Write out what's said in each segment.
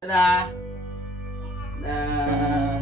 Dadah. Dadah.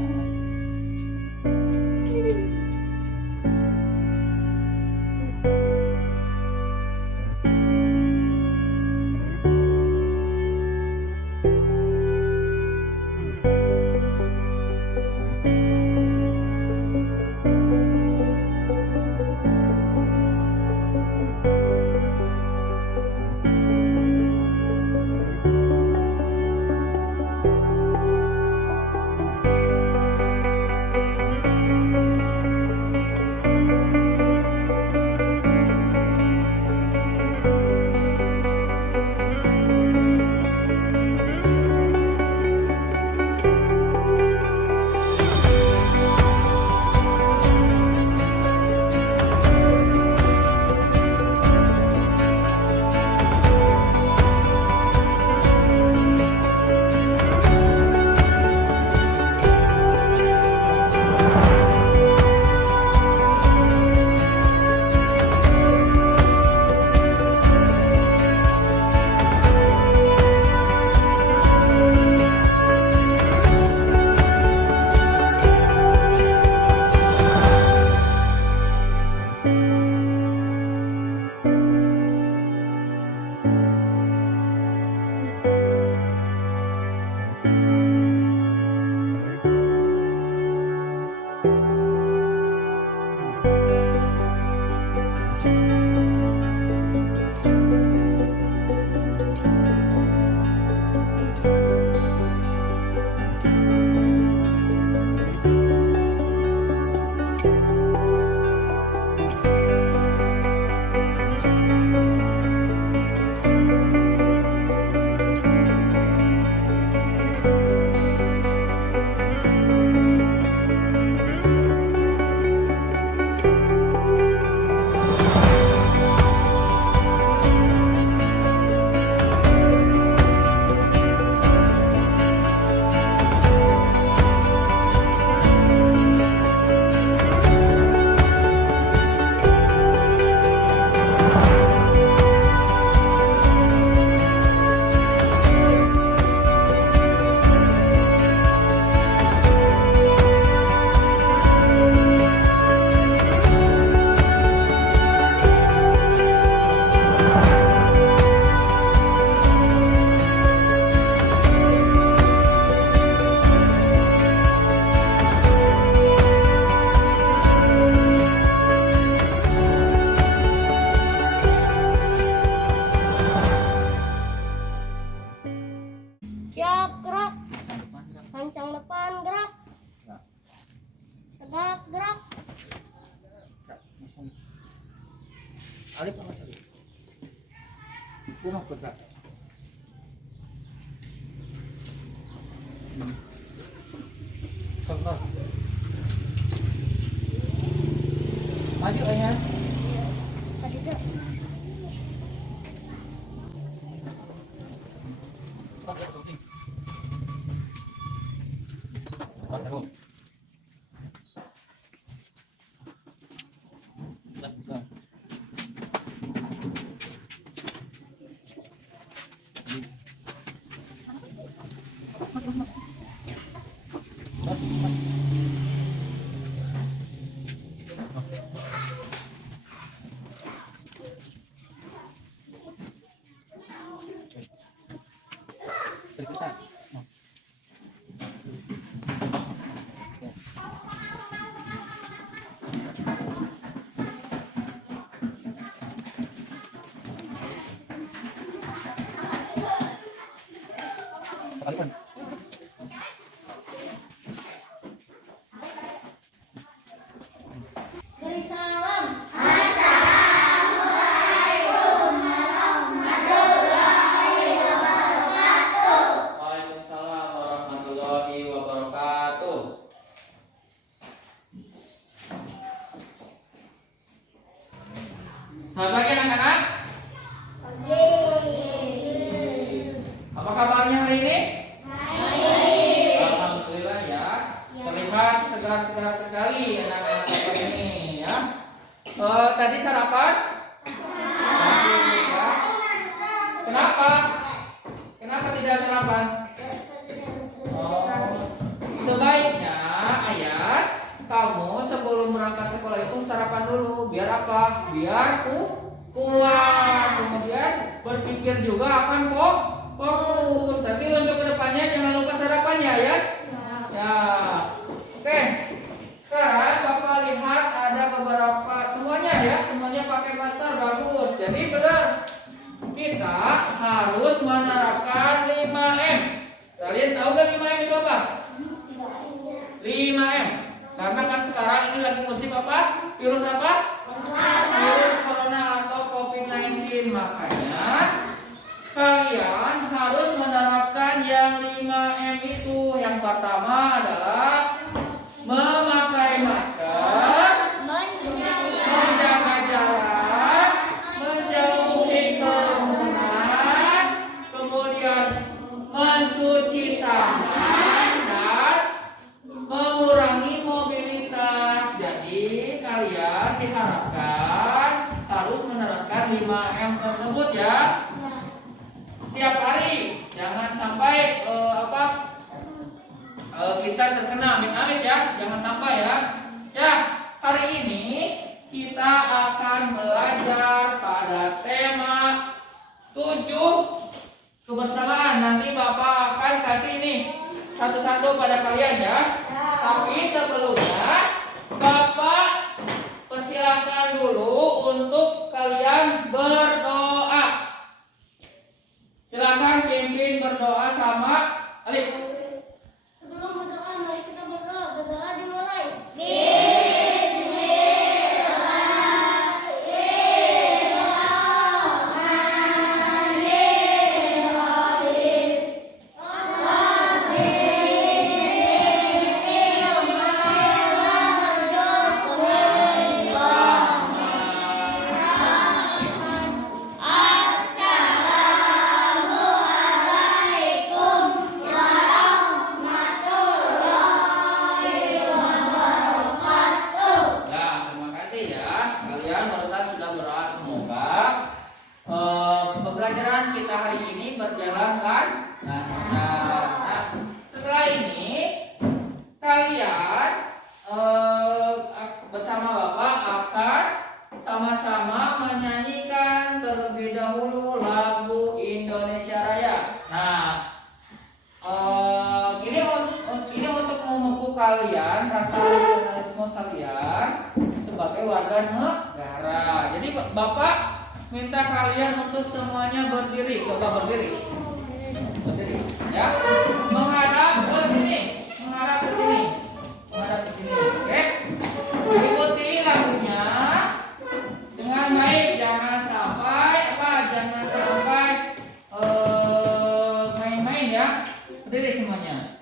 Siap, gerak. Kencang depan, gerak. Tegak, gerak. Alif apa tadi? Punah gerak. Terus. Maju ayah. Tadi tuh. Beri salam. Waalaikumsalam warahmatullahi wabarakatuh. Selamat pagi anak-anak. Apa kabarnya hari ini? Baik. Alhamdulillah ya. Terlihat segar-segar sekali anak-anak hari ini ya. Tadi sarapan? Bagus, ya. Kenapa? Kenapa tidak sarapan? berpikir juga akan fokus. Tapi untuk kedepannya jangan lupa sarapan ya, ya. Ya. Oke. Sekarang Bapak lihat ada beberapa semuanya ya, semuanya pakai masker bagus. Jadi benar kita harus menerapkan 5M. Kalian tahu gak 5M itu apa? 5M. Karena kan sekarang ini lagi musim apa? Virus apa? Virus corona atau COVID-19. Makanya kalian harus menerapkan yang 5M itu. Yang pertama adalah memakai masker, menjaga jarak, menjauhi kerumunan, kemudian mencuci tangan dan mengurangi mobilitas. Jadi kalian diharapkan harus menerapkan 5M tersebut ya. Setiap hari jangan sampai kita terkena amit-amit ya, jangan sampai ya. Ya, hari ini kita akan belajar pada tema 7 kebersamaan. Nanti Bapak akan kasih ini satu-satu pada kalian ya. Tapi sebelumnya Bapak persilakan dulu untuk kalian berdoa. Silakan pimpin berdoa sama Alif. Sebelum berdoa, mari kita berdoa. Berdoa dimulai. Pembelajaran kita hari ini berjalan lancar. Nah, setelah ini kalian bersama Bapak akan sama-sama menyanyikan terlebih dahulu lagu Indonesia Raya. Nah, ini untuk memupuk kalian rasa nasionalisme kalian sebagai warga negara. Jadi Bapak minta kalian untuk semuanya berdiri. Coba berdiri. Berdiri, ya. Menghadap ke sini. Menghadap ke sini. Menghadap ke sini. Oke. Ikuti lagunya dengan baik. Jangan sampai main-main ya. Berdiri semuanya.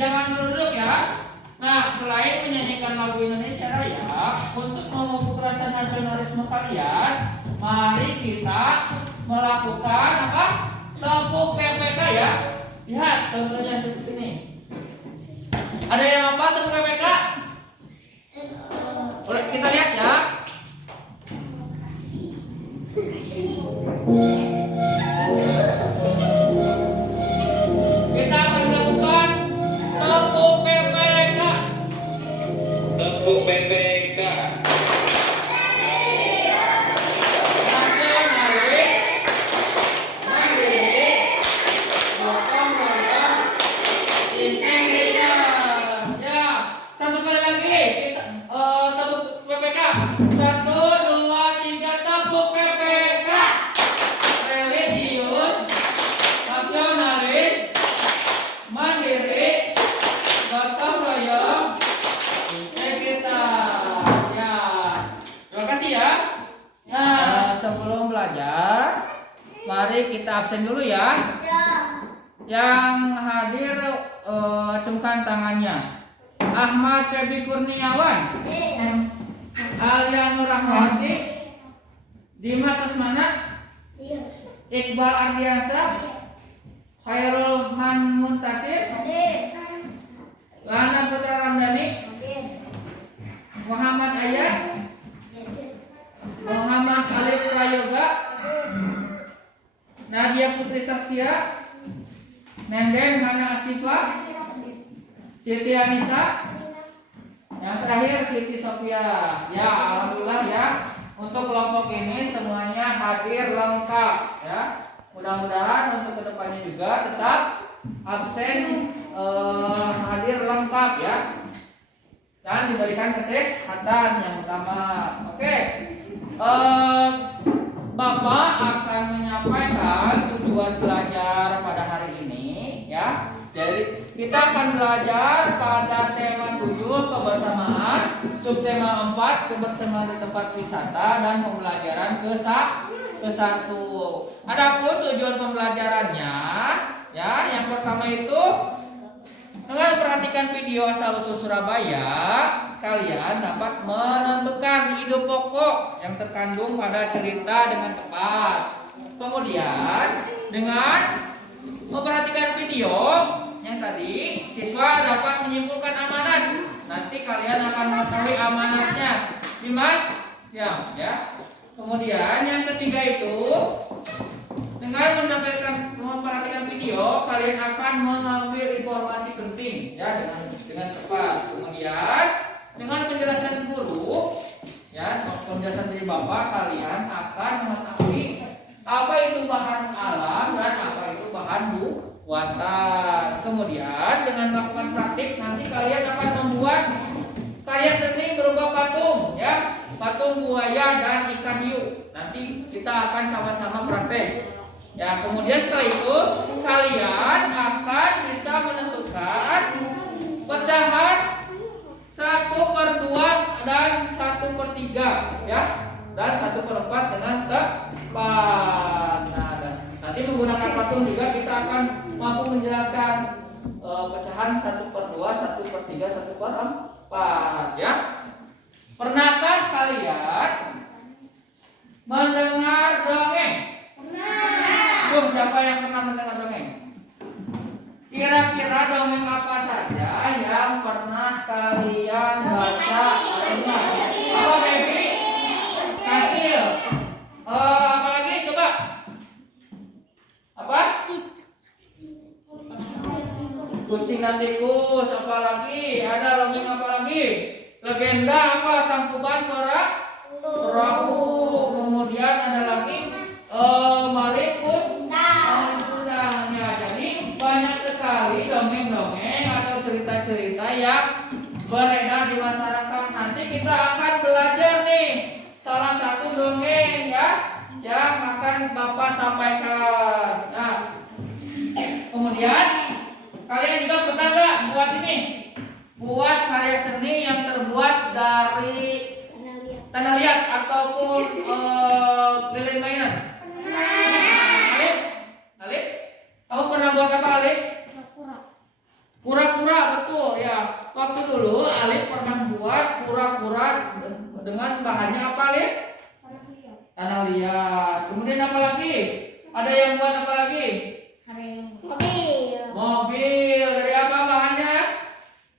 Jangan duduk ya. Nah, selain menyanyikan lagu Indonesia Raya, untuk memupuk rasa nasionalisme kalian, mari kita melakukan apa? Tepuk PPK ya. Lihat contohnya seperti ini. Ada yang apa tepuk PPK? Boleh kita lihat ya. Kita akan melakukan tepuk PPK. Tepuk PPK. Sebelum belajar, mari kita absen dulu ya. Yang hadir acungkan tangannya. Ahmad Febi Kurniawan, Alia Nur Rahmawati, Dimas Asmana, Iqbal Ardiansa, Khairul Man Muntasir, Lana Putra Ramdhani, Muhammad Ayas, Muhammad Alif Prayoga, Nadia Putri Saskia, Nenden Hana Asifa, Siti Anissa, yang terakhir Siti Sofia. Ya, alhamdulillah ya. Untuk kelompok ini semuanya hadir lengkap ya. Mudah-mudahan untuk kedepannya juga tetap absen hadir lengkap ya. Dan diberikan kesehatan yang utama. Oke. Bapak akan menyampaikan tujuan belajar pada hari ini ya. Jadi kita akan belajar pada tema 7 kebersamaan, subtema 4 kebersamaan di tempat wisata, dan pembelajaran ke-1. Adapun tujuan pembelajarannya ya, yang pertama itu dengan memperhatikan video asal-usul Surabaya, kalian dapat menentukan ide pokok yang terkandung pada cerita dengan tepat. Kemudian dengan memperhatikan video yang tadi, siswa dapat menyimpulkan amanat. Nanti kalian akan mengetahui amanatnya. Dimas, ya. Kemudian yang ketiga itu, dengan memperhatikan video, kalian akan mengambil informasi penting ya dengan tepat. Kemudian dengan penjelasan guru ya, penjelasan dari Bapak, kalian akan mengetahui apa itu bahan alam dan apa itu bahan buatan. Kemudian dengan melakukan praktik, nanti kalian akan membuat karya seni berupa patung ya, patung buaya dan ikan hiu. Nanti kita akan sama-sama praktek. Ya, kemudian setelah itu kalian akan bisa menentukan pecahan 1/2 dan 1/3 ya, dan 1/4 dengan tepat. Nah, nanti menggunakan patung juga kita akan mampu menjelaskan pecahan 1/2, 1/3, 1/4 ya. Pernahkah kalian mendengar dongeng? Belum, siapa yang pernah mendengar dongeng? Kira-kira dongeng apa saja yang pernah kalian baca? Apa baby? Kecil. Apa lagi? Coba. Apa? Kucing dan tikus. Apa lagi? Ada dongeng apa lagi? Legenda apa? Tangkuban perahu. Kemudian ada lagi Malik Kundang. Ya, jadi banyak sekali dongeng-dongeng atau cerita-cerita yang beredar di masyarakat. Nanti kita akan belajar nih salah satu dongeng ya yang akan Bapak sampaikan. Nah, kemudian kalian juga pernah nggak buat ini? Buat karya seni yang terbuat dari tanah liat ataupun lilin mainan. Alif? Kamu pernah buat apa, Alif? Kura-kura, betul ya. Waktu dulu Alif pernah buat kura-kura dengan bahannya apa, Lin? Tanah liat. Tanah liat. Kemudian apa lagi? Ada yang buat apa lagi? Mobil. Mobil. Dari apa bahannya?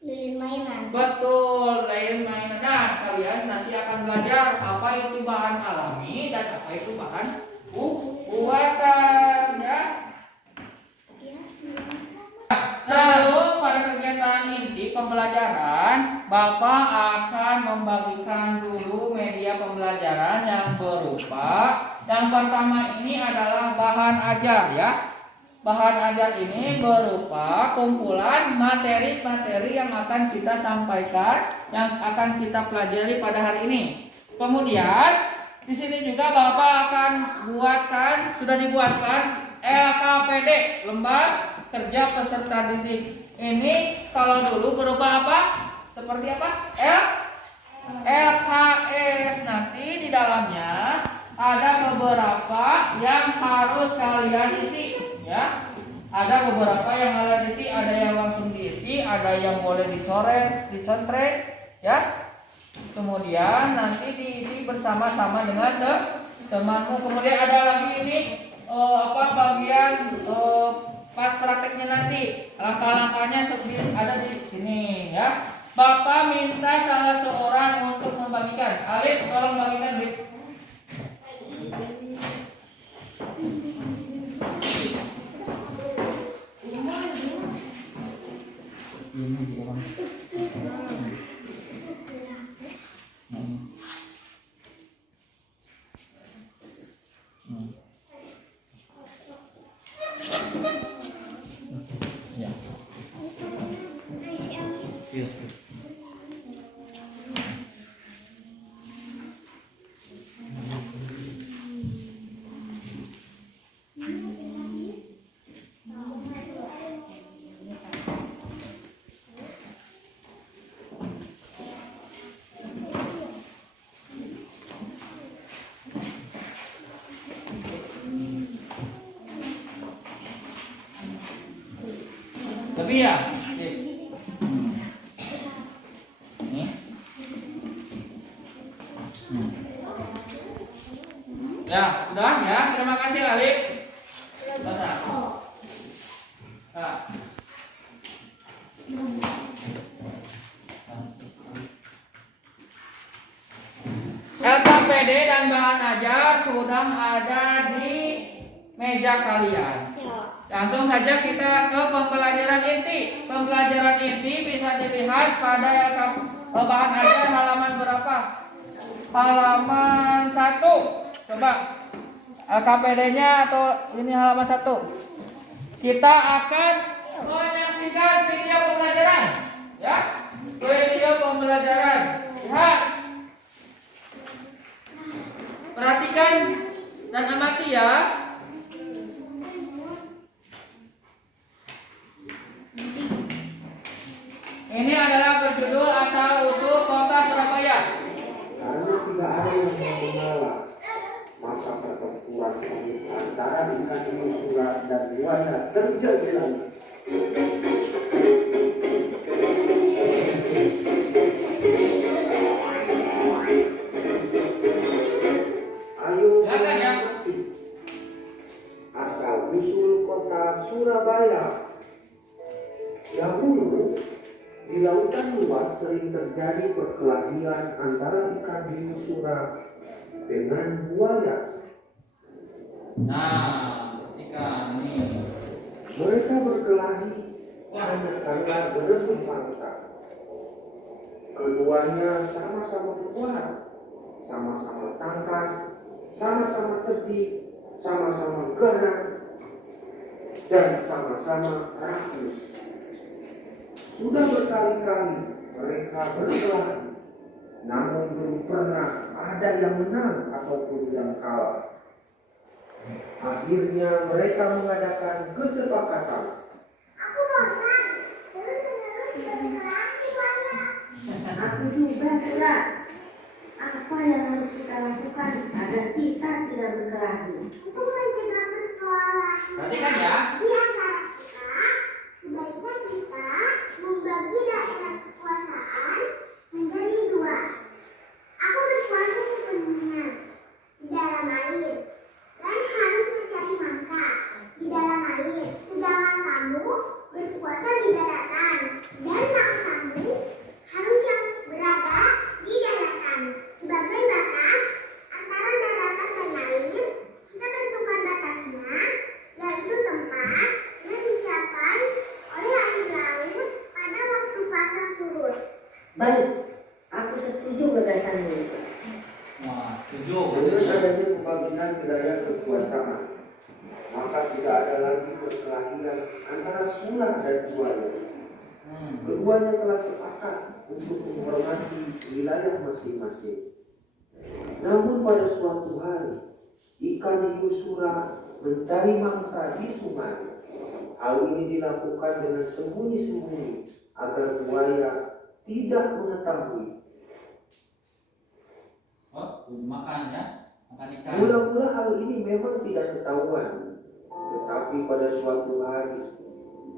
Lilin mainan. Betul, lain mainan. Nah, kalian nanti akan belajar apa itu bahan alami dan apa itu bahan buatan, ya. Sebelum pada kegiatan inti pembelajaran, Bapak akan membagikan dulu media pembelajaran yang berupa yang pertama ini adalah bahan ajar, ya. Bahan ajar ini berupa kumpulan materi-materi yang akan kita sampaikan, yang akan kita pelajari pada hari ini. Kemudian di sini juga Bapak akan sudah dibuatkan LKPD, lembar kerja peserta didik. Ini kalau dulu berupa apa? Seperti apa? LKS. Nanti di dalamnya ada beberapa yang harus kalian isi, ya. Ada beberapa yang kalian isi, ada yang langsung diisi, ada yang boleh dicontrek, ya. Kemudian nanti diisi bersama-sama dengan temanmu. Kemudian ada lagi ini bagian pas prakteknya nanti, langkah-langkahnya ada di sini, ya. Bapak minta salah seorang untuk membagikan. Alif, tolong bagikan, Alif. Ini dia, Bang. Ya. Yes. Lebih ya? Ini. Ya, sudah ya. Terima kasih, Alif. Sudah. Nah. LKPD dan bahan ajar sudah ada di meja kalian. Langsung saja kita ke pembelajaran inti. Pembelajaran inti bisa dilihat pada bahan ajar halaman berapa? Halaman 1. Coba LKPD-nya atau ini halaman 1. Kita akan menyaksikan video pembelajaran, ya. Video pembelajaran. Lihat. Perhatikan dan amati, ya. Ini adalah berjudul Asal Usul Kota Surabaya. Karena tidak ada yang mau menolak masa pertempuran antara ikan ini surat dan buaya terjadi lagi. Ayo ya. asal usul kota Surabaya. Dahulu di lautan luas sering terjadi perkelahian antara ikan hiu sura dengan buaya. Nah, ikan ini. Mereka berkelahi hanya karena berebut mangsa. Keduanya sama-sama kuat, sama-sama tangkas, sama-sama cerdik, sama-sama ganas, dan sama-sama rakus. Sudah berkali-kali mereka berkelahi, namun belum pernah ada yang menang ataupun yang kalah. Akhirnya mereka mengadakan kesepakatan. Aku bosan. Terus sudah berkelahi banyak. Aku juga surat. Apa yang harus kita lakukan agar kita tidak berkelahi? Untuk mencegah perkelahian. Perhatikan, ya. Di antara kita, sebaiknya kita membagi daerah kekuasaan menjadi 2. Aku perkelahian antara Sura dan buaya. Keduanya telah sepakat untuk menghormati wilayah masing-masing. Namun pada suatu hari, ikan hiu Sura mencari mangsa di sungai. Hal ini dilakukan dengan sembunyi-sembunyi agar buaya tidak mengetahui. Makan ya, makan ikan. Mula-mula hal ini memang tidak ketahuan, tetapi pada suatu hari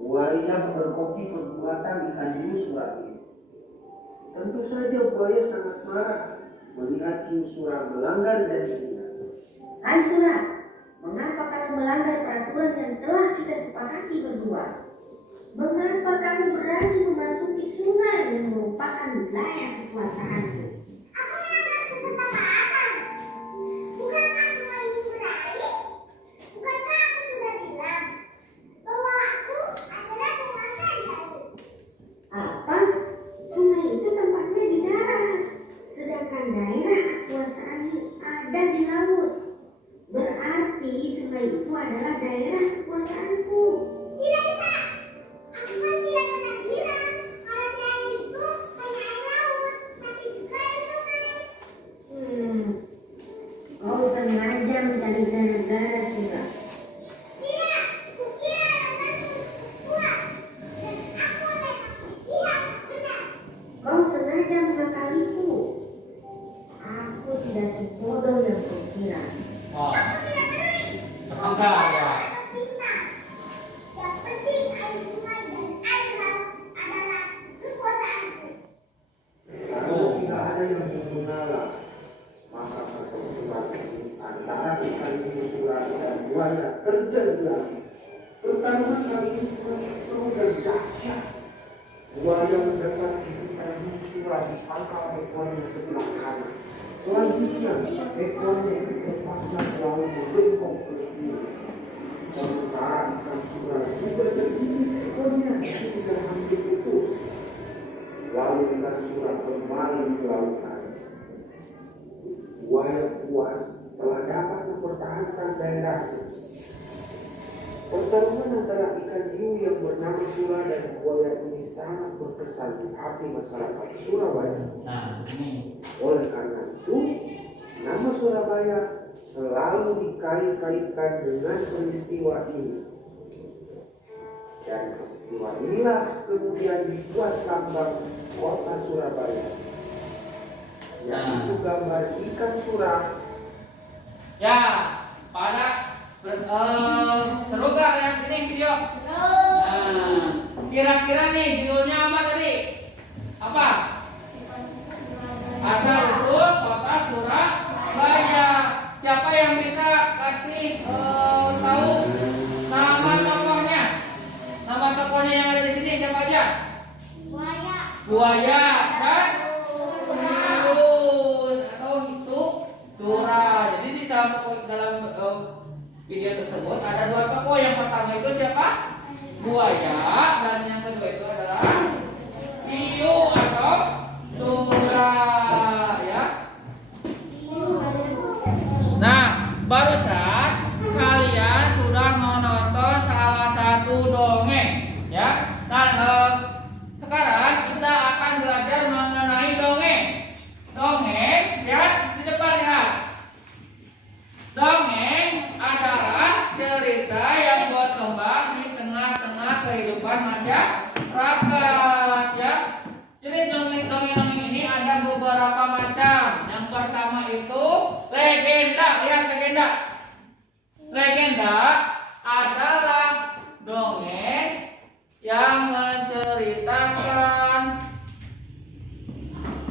buaya memergoki perbuatan ikan hiu Sura ini. Tentu saja buaya sangat marah melihat hiu Sura melanggar janjinya. Hai Sura, mengapa kamu melanggar peraturan yang telah kita sepakati berdua? Mengapa kamu berani memasuki sungai yang merupakan wilayah kekuasaanmu? Aku melanggar kesepakatan. Bukankah semua ini menarik? Bukankah aku sudah bilang bahwa aku adalah penguasa di laut? Apa? Sungai itu tempatnya di darat, sedangkan daerah kekuasaanmu ada di laut. Berarti sungai itu adalah daerah kekuasaanku. Tidak bisa. Aku kan tidak pernah bilang kalau daerah itu hanya air laut, tapi juga ada sungai. Kau sengaja mencari gara-gara Sura. Tidak, kukira alasanmu kuat dan aku akan lihat benar. Kau sengaja mengakaliku. Aku tidak sebodoh yang kau kira. Wah, Aku tidak peduli. tertangkap ya. Atau pintar. Yang penting air sungai dan air laut adalah kekuasaanku. Karena tidak ada yang sempurna, maka pertempuran antara ikan hiu Sura dan buaya terjadi lagi. Pertarungan kali ini semakin seru dan dahsyat. Buaya mendekati ikan hiu Sura di pangkal ekornya sebelah kanan. Selanjutnya, ekornya terpaksa selalu membengkok ke kiri. Sementara ikan Sura juga tergigit ekornya hingga hampir putus. Lalu ikan Sura kembali ke lautan. Buaya puas telah dapat mempertahankan daerahnya. Pertarungan antara ikan hiu yang bernama Sura dan buaya ini sangat berkesan di hati masyarakat Surabaya. Nah, ini. Oleh karena itu, nama Surabaya selalu dikait-kaitkan dengan peristiwa ini. Dan peristiwa inilah kemudian dibuat lambang kota Surabaya, yaitu gambar ikan Sura. Ya, pada seru gak lihat ini video? Nah, kira-kira nih judulnya apa tadi? Apa? Asal usul kota Surabaya. Siapa yang bisa kasih tahu nama tokohnya? Nama tokohnya yang ada di sini siapa aja? Buaya. Buaya dan Hiu atau Sura. Jadi di dalam video tersebut ada dua tokoh. Yang pertama itu siapa? Buaya, dan yang kedua itu adalah Hiu atau Sura, ya. Nah, barusan kalian sudah menonton salah satu dongeng, ya. Nah, sekarang kita akan belajar mengenai dongeng. Dongeng, lihat di depan, lihat. Dongeng adalah cerita yang berkembang di tengah-tengah kehidupan masyarakat, ya. Jenis dongeng-dongeng ini ada beberapa macam. Yang pertama itu legenda. Lihat legenda. Legenda adalah dongeng yang menceritakan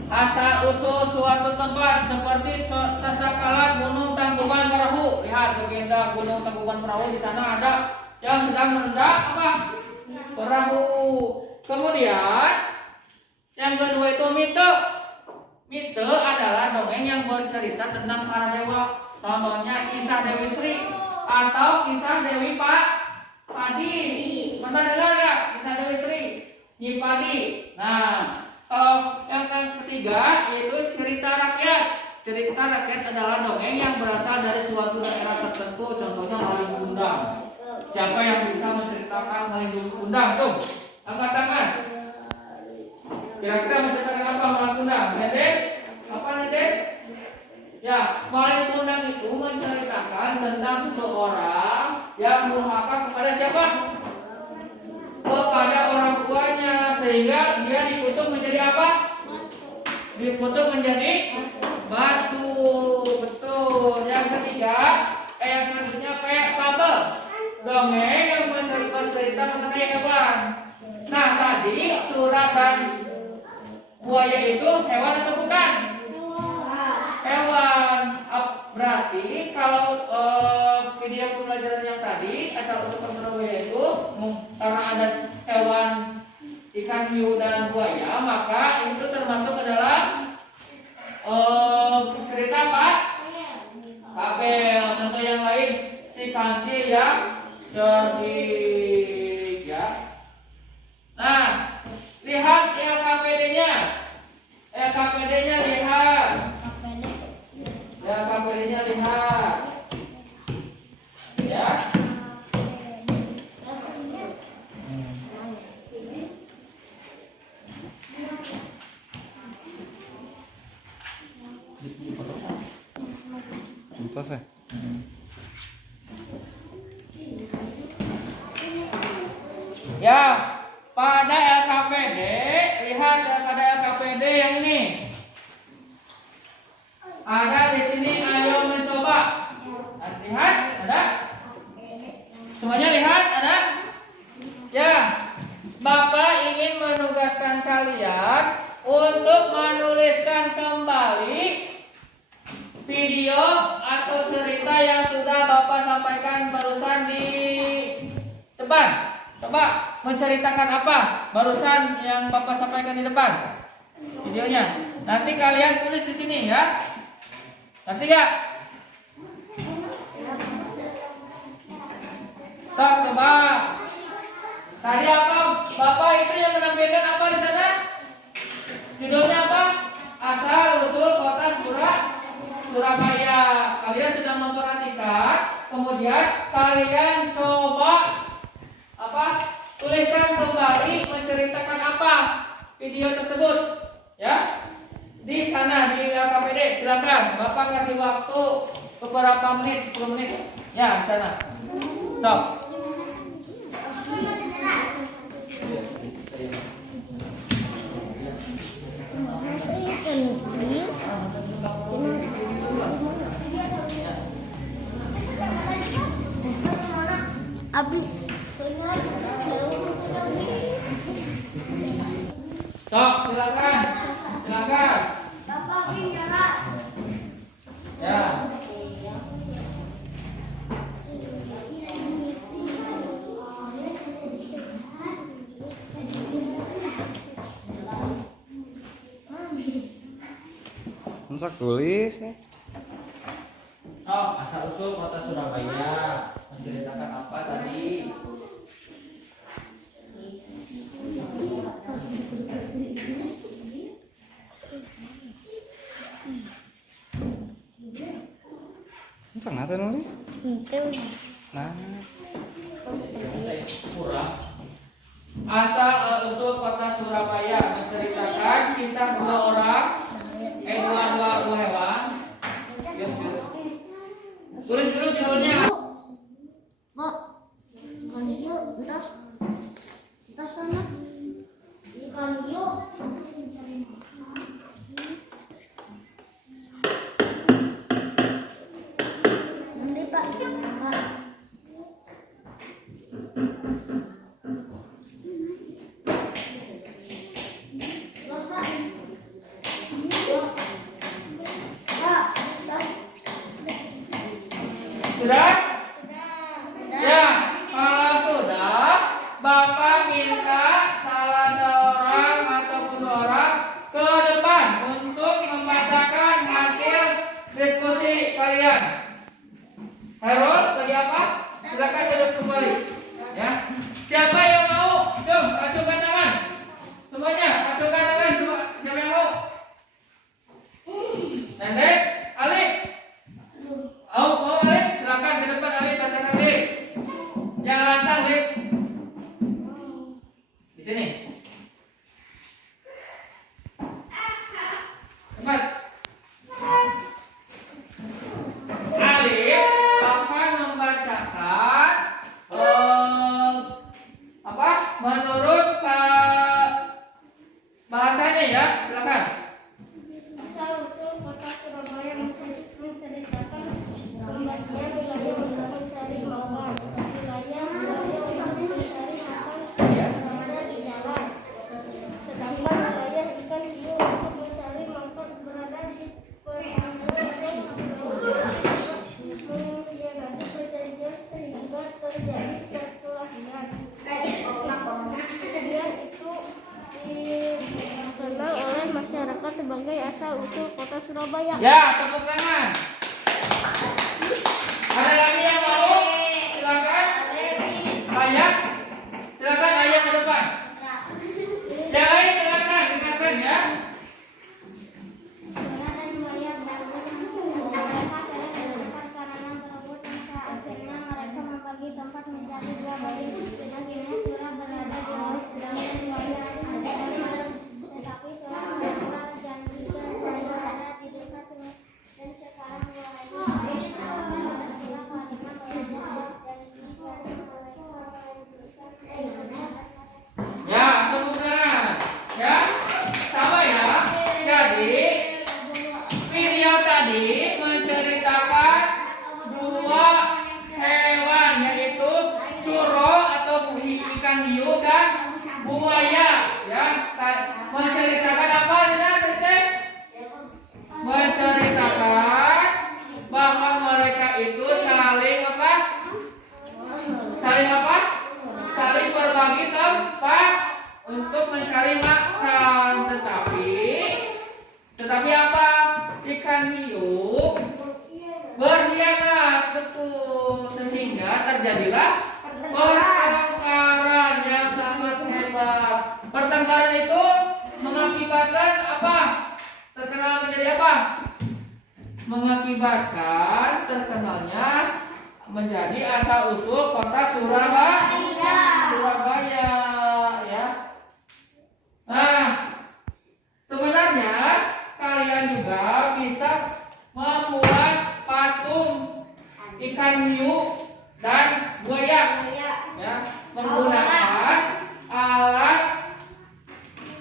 asal usul suatu tempat, seperti Sasakala Gunung Tangkuban Perahu. Lihat legenda Gunung Tangkuban Perahu, di sana ada yang sedang menendang apa? Perahu. Kemudian yang kedua itu mite. Mite adalah dongeng yang bercerita tentang para dewa. Contohnya kisah Dewi Sri atau kisah Dewi Padi. Pernah dengar nggak kisah Dewi Sri? Nyi Padi. Nah, kalau yang ketiga yaitu cerita rakyat. Cerita rakyat adalah dongeng yang berasal dari suatu daerah tertentu, contohnya Raling Gundang. Siapa yang bisa menceritakan Melindungi Kundang? Tuh, angkat tangan. Kira-kira menceritakan apa Melindungi Kundang? Nede? Apa Nede? Ya, Melindungi Kundang itu menceritakan tentang seseorang yang durhaka kepada siapa? Kepada orang tuanya, sehingga dia dikutuk menjadi apa? Dikutuk menjadi batu. Betul. Yang ketiga, yang selanjutnya fabel. Dongeng yang menceritakan cerita mengenai hewan. Nah, tadi surat dan buaya itu hewan atau bukan? Hewan. Berarti kalau video pembelajaran yang tadi asal usul buaya itu karena ada hewan ikan hiu dan buaya, maka itu termasuk adalah cerita apa? Fabel. Contoh yang lain, si kancil yang cerdik, ya. Nah, lihat LKPD-nya. LKPD-nya lihat. LKPD-nya lihat. Ya. Selesai. Ya, pada LKPD, lihat pada LKPD yang ini. Ada di sini, ayo mencoba. Lihat, ada? Semuanya lihat, ada? Ya, Bapak ingin menugaskan kalian untuk menuliskan kembali video atau cerita yang sudah Bapak sampaikan barusan di depan. Coba menceritakan apa barusan yang Bapak sampaikan di depan videonya. Nanti kalian tulis di sini ya. Nanti gak? Stop, coba. Tadi apa? Bapak itu yang menampilkan apa di sana? Judulnya apa? Asal usul kota Surabaya. Kalian sudah memperhatikan. Kemudian kalian coba apa? Tuliskan kembali menceritakan apa video tersebut, ya. Di sana di LKPD, silakan. Bapak kasih waktu beberapa menit, 10 menit. Ya, di sana. Stop. Abi. Stop, silakan. Silakan. Bapak jalan. Ya. Masa tulis ya? Oh, asal usul kota Surabaya. Menceritakan apa tadi? Masa nggak nulis? Nah, Kurang. Asal usul kota Surabaya menceritakan kisah dua hewan. Yes. Tulis dulu judulnya. Pak, ikan hiu, entas mana? Ikan hiu. Nanti Pak. Los, Pak. Pak, tas. Sudah? Ya, kalau sudah sebagai asal-usul kota Surabaya. Ya, tepuk tangan. Ada lagi yang mau? Silakan. Ayah. Silakan ayah ke depan. Yang lain dengarkan ya. Surah dan Maryam mereka saling berdekat karena berebut masa. Akhirnya mereka membagi tempat menjadi dua bagian. Akhirnya Surah berada di bawah sedangkan Maryam ada di atas. Tetapi Surah menolak janji dan berada di dekat sungai. Dan sekarang mulai Surah Fatimah berada dan ini karena Ya, tepuk tangan. Ya. Sama ya. Jadi video tadi menceritakan dua hewan yaitu suro atau ikan hiu dan buaya ya. Menceritakan apa Dedek? Menceritakan bahwa mereka itu saling apa? Saling berbagi tempat untuk mencari makan. Tetapi apa? Ikan hiu berkhianat, betul, sehingga terjadilah pertengkaran yang sangat hebat. Pertengkaran itu mengakibatkan apa? Terkenal menjadi apa? Mengakibatkan terkenalnya menjadi asal usul kota Surabaya ya. Nah, sebenarnya kalian juga bisa membuat patung ikan hiu dan buaya ya, menggunakan alat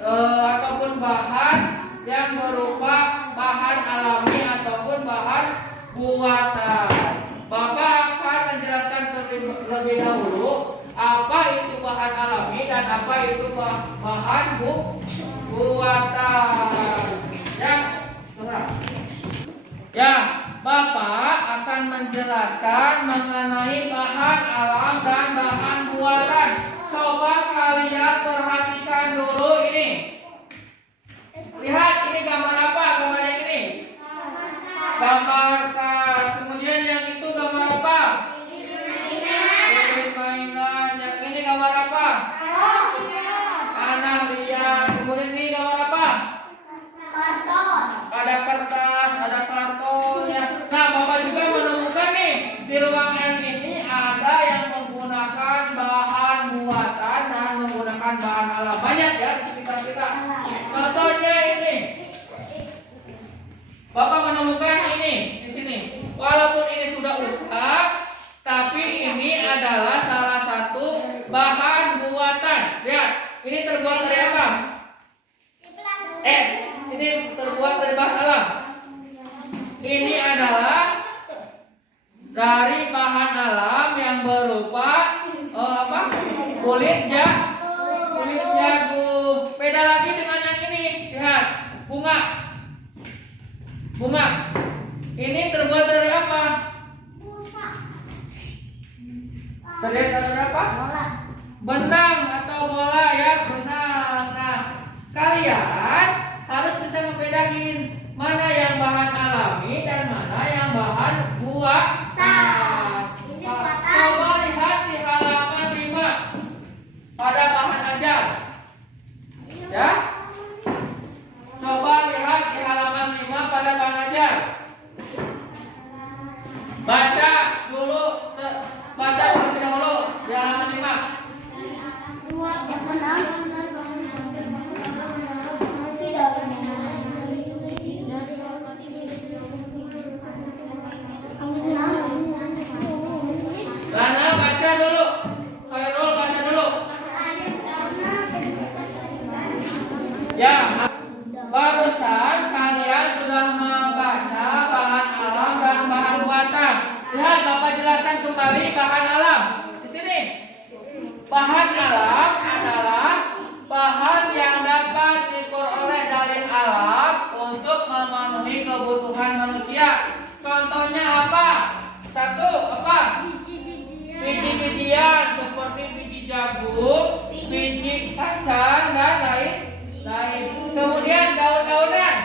ataupun bahan yang berupa bahan alami ataupun bahan buatan. Bapak akan menjelaskan terlebih dahulu apa itu bahan alami dan apa itu bahan buatan. Ya, Bapak akan menjelaskan mengenai bahan alam dan bahan buatan. Coba kalian perhatikan dulu ini. Lihat ini gambar apa? Gambar yang ini. Gambar tas. Kemudian yang itu gambar apa? Mainan. Yang ini gambar apa? Anak lihat. Kemudian ini gambar apa? Ada kertas, ada karton ya. Nah, Bapak juga menemukan nih di ruangan ini ada yang menggunakan bahan buatan dan menggunakan bahan alam. Banyak ya di sekitar kita. Contohnya ini. Bapak menemukan ini di sini. Walaupun ini sudah rusak, tapi ini adalah salah satu bahan buatan. Lihat, ini terbuat dari apa? Ini terbuat dari bahan alam. Ini adalah dari bahan alam yang berupa kulit jagung. Beda lagi dengan yang ini. Lihat, bunga. Ini terbuat dari apa? Dari apa? Benang atau bola ya, benang. Nah, kalian harus bisa membedakan mana yang bahan alami dan mana yang bahan buatan. Coba lihat di halaman 5 pada bahan ajar. Ya. Coba lihat di halaman 5 pada bahan ajar. Baca terlebih dahulu di halaman 5. Lana baca dulu. Khairul baca dulu. Ya, barusan kalian sudah membaca bahan alam dan bahan buatan. Lihat, Bapak jelaskan kembali bahan alam. Di sini. Bahan alam adalah bahan yang dapat diperoleh dari alam untuk memenuhi kebutuhan manusia. Contohnya apa? Satu, apa? Biji-bijian seperti biji jagung, biji kacang dan lain-lain. Kemudian daun-daunan.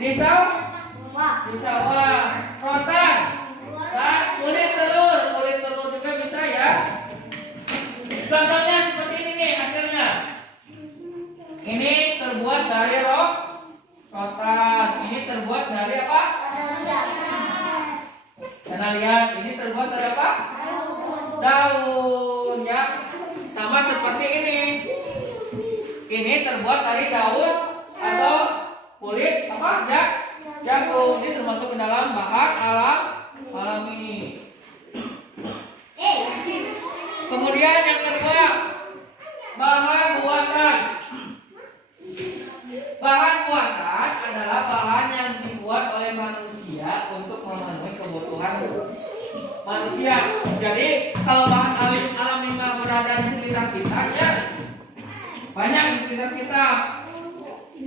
Di sawah. Rotan. Dan kulit telur juga bisa ya. Contohnya seperti ini nih hasilnya. Ini terbuat dari rotan. Ini terbuat dari apa? Karena lihat ini terbuat dari apa? Daun ya. Sama seperti ini. Ini terbuat dari daun atau kulit apa? Jagung. Ini termasuk ke dalam bahan alami. Kemudian yang kedua, bahan buatan. Bahan buatan adalah bahan yang dibuat oleh manusia untuk memenuhi kebutuhan manusia. Jadi kalau bahan alami yang berada di sekitar kita ya banyak di sekitar kita.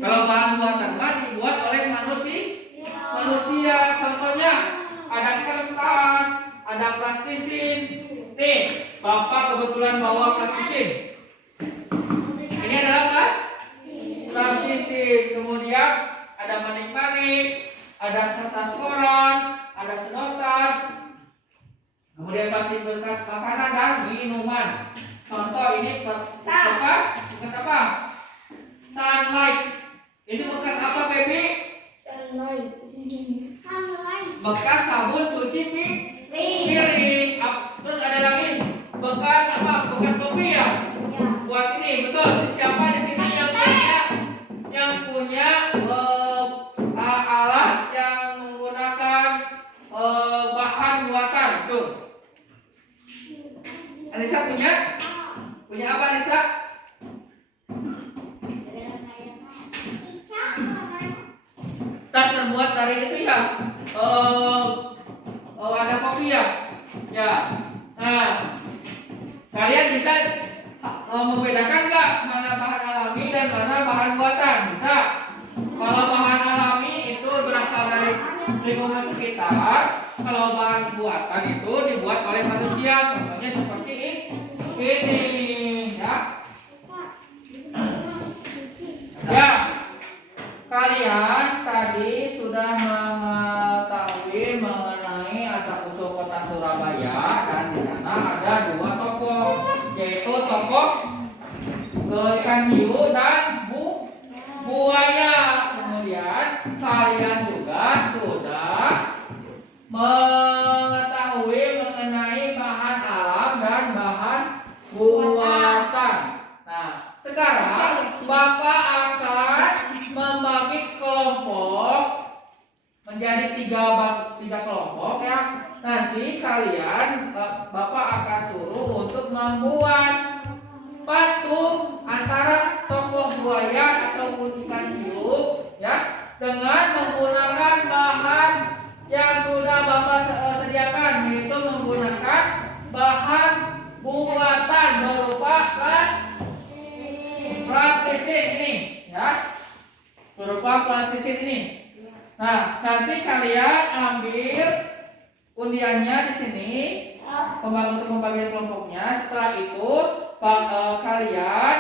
Kalau bahan buatan dibuat oleh manusia. Contohnya ada kertas, ada plastisin. Nih, Bapak kebetulan bawa plastisin. Ini adalah plastisin. Kemudian ada manik-manik, ada kertas koran, ada sedotan. Kemudian plastik bekas makanan dan minuman. Contoh ini bekas apa? Sunlight. Ini bekas apa, Baby? Bekas sabun cuci piring. Terus ada lagi bekas apa? Bekas kopi ya? Buat ini betul. Siapa di sini yang punya alat yang menggunakan bahan buatan? Tuh. Anissa punya? Punya apa Anissa? Tas terbuat dari itu ya. Ada kopi ya. Ya. Nah, kalian bisa membedakan nggak mana bahan alami dan mana bahan buatan? Bisa. Kalau bahan alami itu berasal dari lingkungan sekitar. Kalau bahan buatan itu dibuat oleh manusia. Contohnya seperti ini, ya. Ya. Kalian tadi sudah mengetahui mengenai asal-usul kota Surabaya dan di sana ada dua tokoh, yaitu tokoh ikan hiu dan buaya. Kemudian kalian juga sudah mengetahui mengenai bahan alam dan bahan buatan. Nah, sekarang Bapak akan membagi kelompok menjadi tiga kelompok ya. Nanti kalian Bapak akan suruh untuk membuat patung antara tokoh buaya ataupun ikan hiu ya, dengan menggunakan bahan yang sudah Bapak sediakan, yaitu menggunakan bahan buatan berupa plastisin ini ya, berupa plastisin ini. Nah, nanti kalian ambil undiannya di sini untuk pembagian kelompoknya. Setelah itu kalian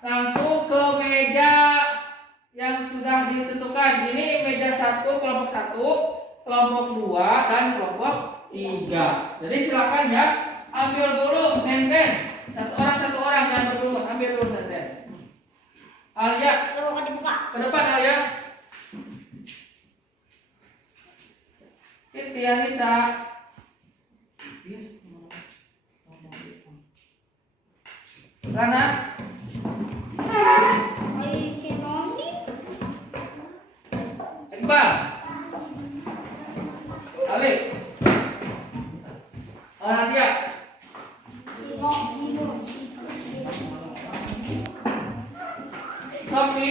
langsung ke meja yang sudah ditentukan. Ini meja 1, kelompok 1, kelompok 2 dan kelompok 3. Jadi silakan ya, ambil dulu nenden. Satu orang yang berdua, ambil dulu nenden. Alia, ke depan Alia. Siti Anissa. Rana. Iqbal. Alif. Nadia. Sofi.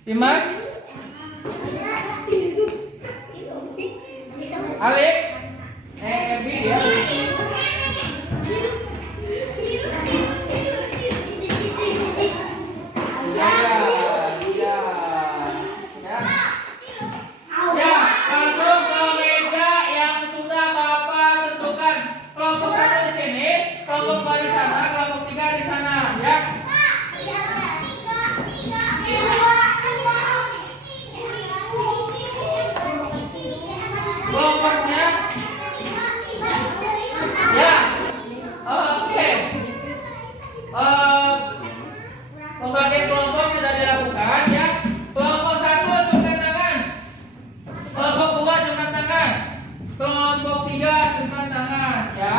Dimas. Alif. Ebi ya. kalian ya. Kelompok 1 acungkan tangan. Kelompok 2 acungkan tangan. Kelompok 3 acungkan tangan ya.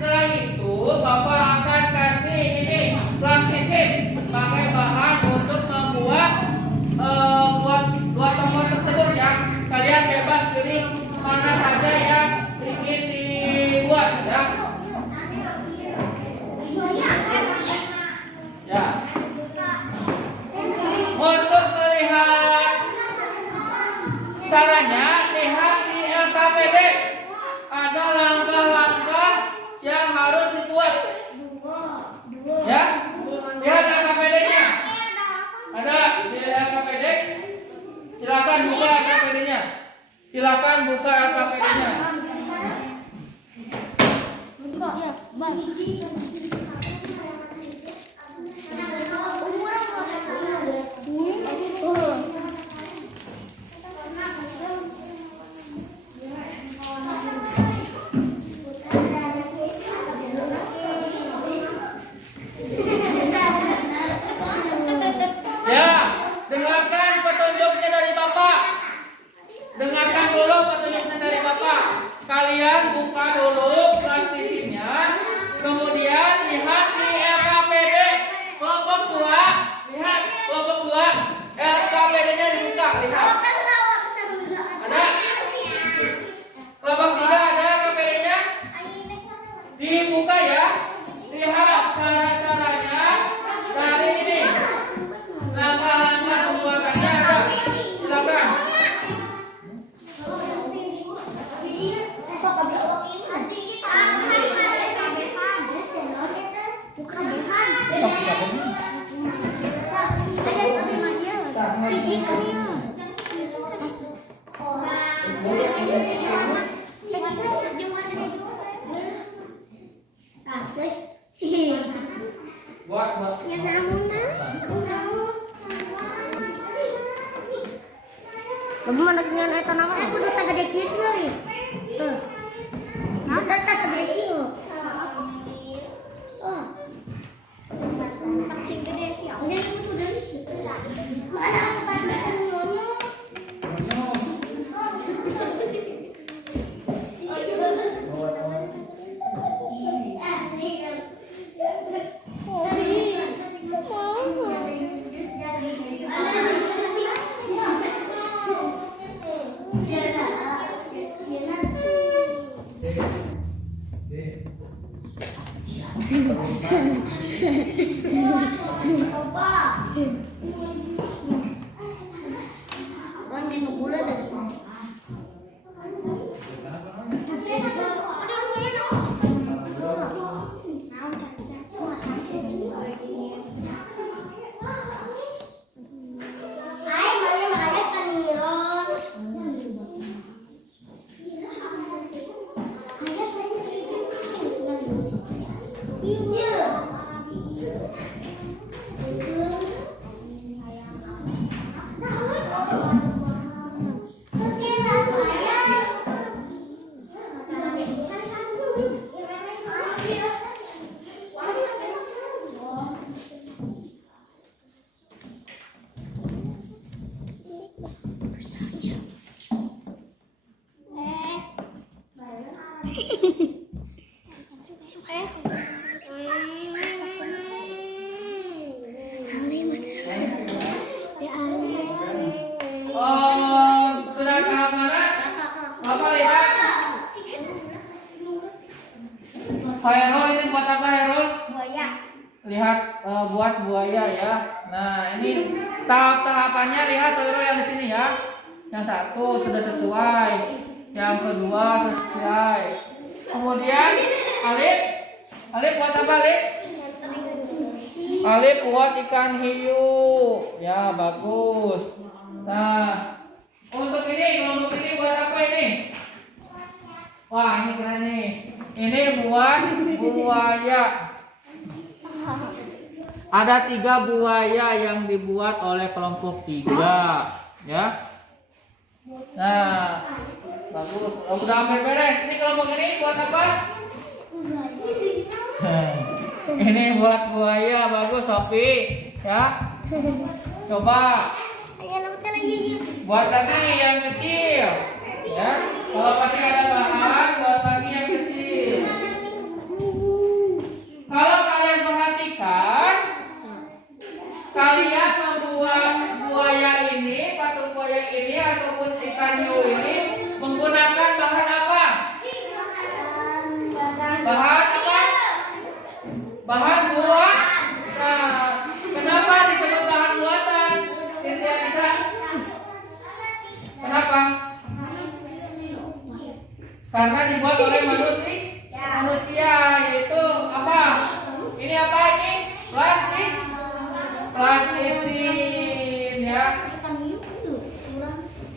Setelah itu Bapak akan kasih ini plastisin sebagai bahan untuk membuat buat tombol tersebut ya. Kalian bebas pilih mana saja yang ingin dibuat ya. Ya. Untuk melihat caranya, lihat di LKPD. Ada langkah-langkah yang harus dibuat. Ya. Lihat LKPD-nya. Ada di LKPD. Silakan buka LKPD-nya. Silakan buka LKPD-nya. Ya, dengarkan petunjuknya dari Bapak. Dengarkan dulu petunjuknya dari Bapak. Kalian buka dulu plastisinnya, kemudian lihat di LKPD. Kelompok 2, lihat kelompok 2, LKPD-nya dibuka, lihat. Ada? Kelompok 3 ada LKPD-nya? Dibuka ya. Lihat cara-caranya dari ini. Langkah-langkah pembuatannya ada. Silakan. Buat. Kamu mana dengan itu nama? Aku udah segede gitu nih. Nah, data segede gitu. Oh. Vaksin gede sih. Udah itu udah. Mana aku pasang ngono. Orang minum gula dari Sudah ke mana? Bapak lihat. Hairul ini buat apa Hairul? buaya. Lihat buat buaya ya. Nah ini tahap-tahapannya lihat Hairul yang di sini ya. Yang satu sudah sesuai, yang kedua sesuai. Kemudian Alif buat apa Alif? Alif buat ikan hiu. Ya bagus. Nah untuk ini kelompok ini buat apa ini? Wah ini keren nih. Ini buat buaya. Ada 3 buaya yang dibuat oleh kelompok 3 ya. Nah bagus. Udah hampir beres. Ini kelompok ini buat apa? Ini buat buaya. Bagus Sofi ya. Coba Ayo nonton lagi. buat lagi yang kecil. Ya, kalau masih ada bahan, buat lagi yang kecil. Kalau kalian perhatikan, kalian membuat buaya ini, patung buaya ini ataupun ikan hiu ini menggunakan bahan apa? Bahan apa? Bahan buat. Nah, kenapa disebut bahan buatan? Cynthia bisa? Kenapa? Karena dibuat oleh manusia, yaitu apa? Ini apa ini? Plastik, plastisin ya.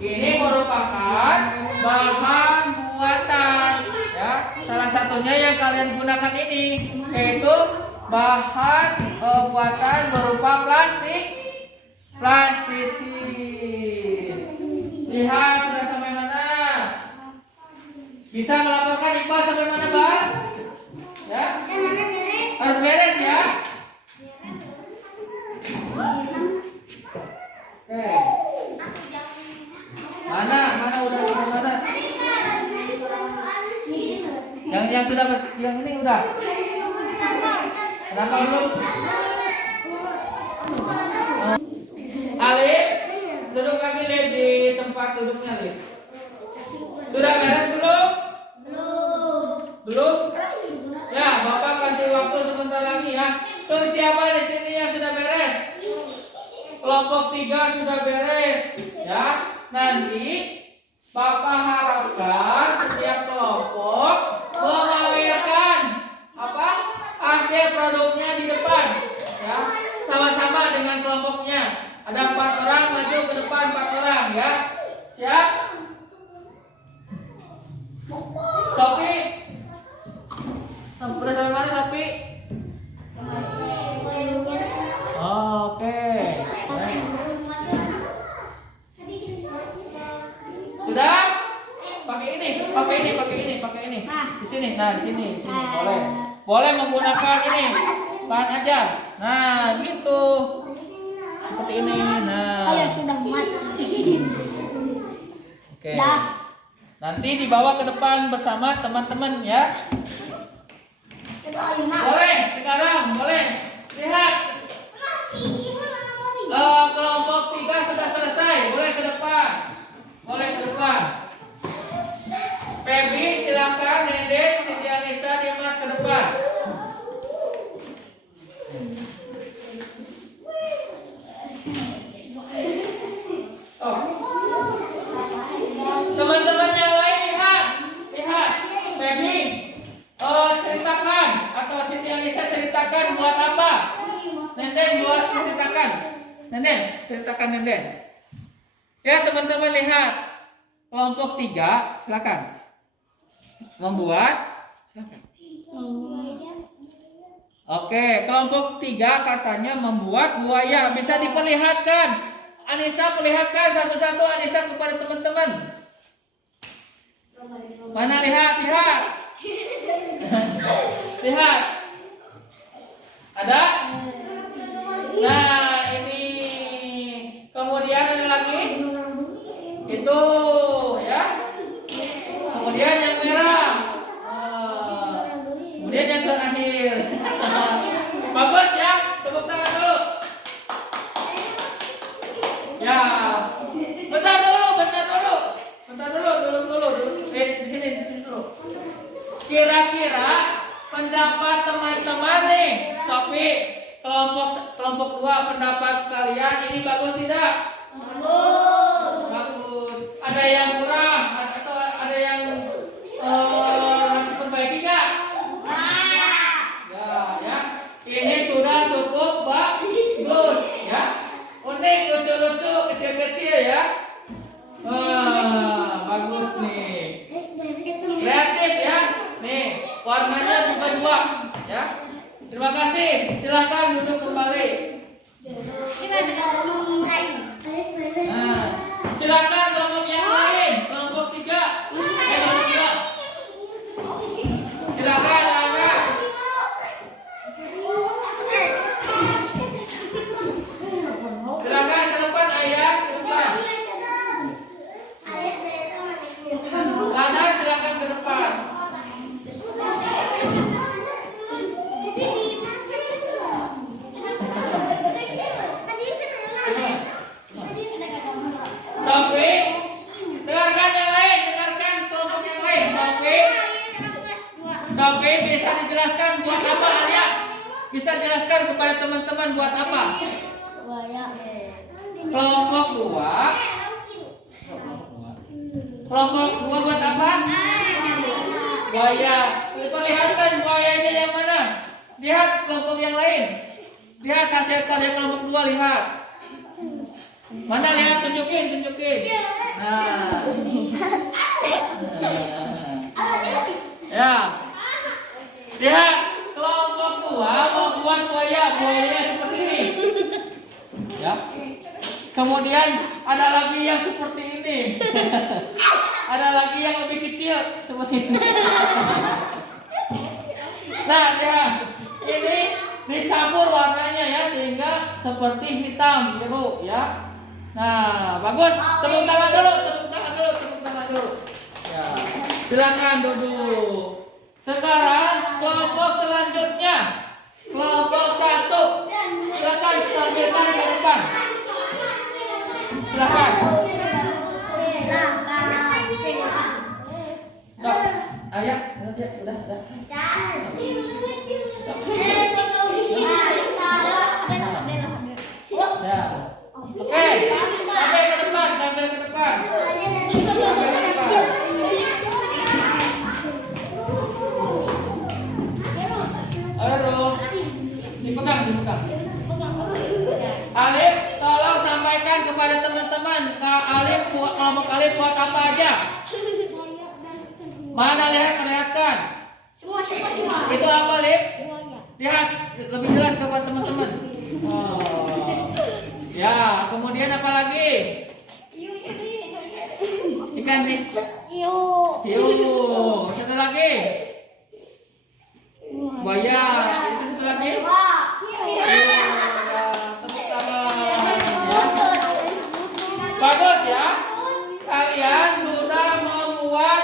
Ini merupakan bahan buatan ya. Salah satunya yang kalian gunakan ini yaitu bahan buatan berupa plastisin. Lihat sudah sampai mana? Bisa melaporkan Iqbal sampai mana, Bang? Ya? Harus beres ya. Oke. Mana udah mana? Yang sudah yang ini udah. Kenapa belum? Alif, duduk lagi Lif di tempat duduknya Lif. Sudah beres belum? Belum? Ya, Bapak kasih waktu sebentar lagi ya. Tuh siapa di sini yang sudah beres? Kelompok 3 sudah beres. Ya, nanti Bapak harapkan setiap kelompok memamerkan apa? Hasil produknya di depan. Ya, sama-sama dengan kelompoknya. Ada 4 orang maju ke depan 4 orang ya. Siap? Sopi, udah sampai mana Sopi? Oke. Sudah? Pakai ini. Di sini. Nah, di sini. Boleh menggunakan ini. Bahan aja. Nah, gitu. Seperti ini. Nah. Saya sudah mati. Oke. Nanti dibawa ke depan bersama teman-teman ya. Boleh, sekarang boleh. Lihat. Kelompok 3 sudah selesai. Boleh ke depan. Febri silakan, Nenden, Siti Anissa, Dimas ke depan. Oh. Teman-teman yang lain lihat. Febri, ceritakan atau Siti Anissa ceritakan buat apa? Nenden ceritakan Nenden. Ya teman-teman lihat. Kelompok 3 silakan. Membuat. Silakan. Oke, kelompok 3 katanya membuat buaya. Bisa diperlihatkan. Anissa perlihatkan satu-satu Anissa kepada teman-teman. Mana lihat. Lihat. Ada? Nah, ini. Kemudian ada lagi. Itu ya. Kemudian yang merah. Kemudian yang terakhir. Bagus ya. Tepuk tangan dulu. Ya. Bentar dulu. Di sini dulu. Kira-kira pendapat teman-teman nih, Sofi, kelompok 2 pendapat kalian ini bagus tidak? Bagus. Ada yang kurang atau ada yang harus perbaiki nggak? Ya. Ini sudah cukup bagus ya. Unik, lucu-lucu, kecil-kecil ya. Bagus nih. Kreatif ya. Nih, warnanya juga 2 ya. Terima kasih. Silakan duduk kembali. Nah, silakan kelompok yang lain, kelompok 3. Kelompok 2. Silakan Ana. bisa jelaskan kepada teman-teman buat apa? Buaya. Kelompok 2. Kelompok 2 buat apa? Buaya. Itu lihat kan buayanya yang mana? Lihat kelompok yang lain. Lihat hasil karya kelompok 2, lihat. Mana lihat, tunjukin. Nah. Ya. Lihat kelompok 2 mau buat buayanya seperti ini. Ya. Kemudian ada lagi yang seperti ini. Ada lagi yang lebih kecil seperti ini. Nah, ya. Ini dicampur warnanya ya sehingga seperti hitam biru ya. Nah, bagus. Tepuk tangan dulu. Ya. Silakan duduk. Sekarang kelompok selanjutnya. Kelompok 1. Silakan tampilkan ke depan. Silakan. Ayah, udah. Ya. Oke. Tampil ke depan. Ayo, dipegang. Alif, tolong sampaikan kepada teman-teman. Kelompok Alif buat apa aja? Mana lihatkan. Semua. Itu apa, Alif? Lihat, lebih jelas kepada teman-teman. Oh. Ya, kemudian apa lagi? Ikan nih. Hiu. Satu lagi. Buaya. Itu satu lagi. Tepuk tangan. Bagus ya. Kalian sudah membuat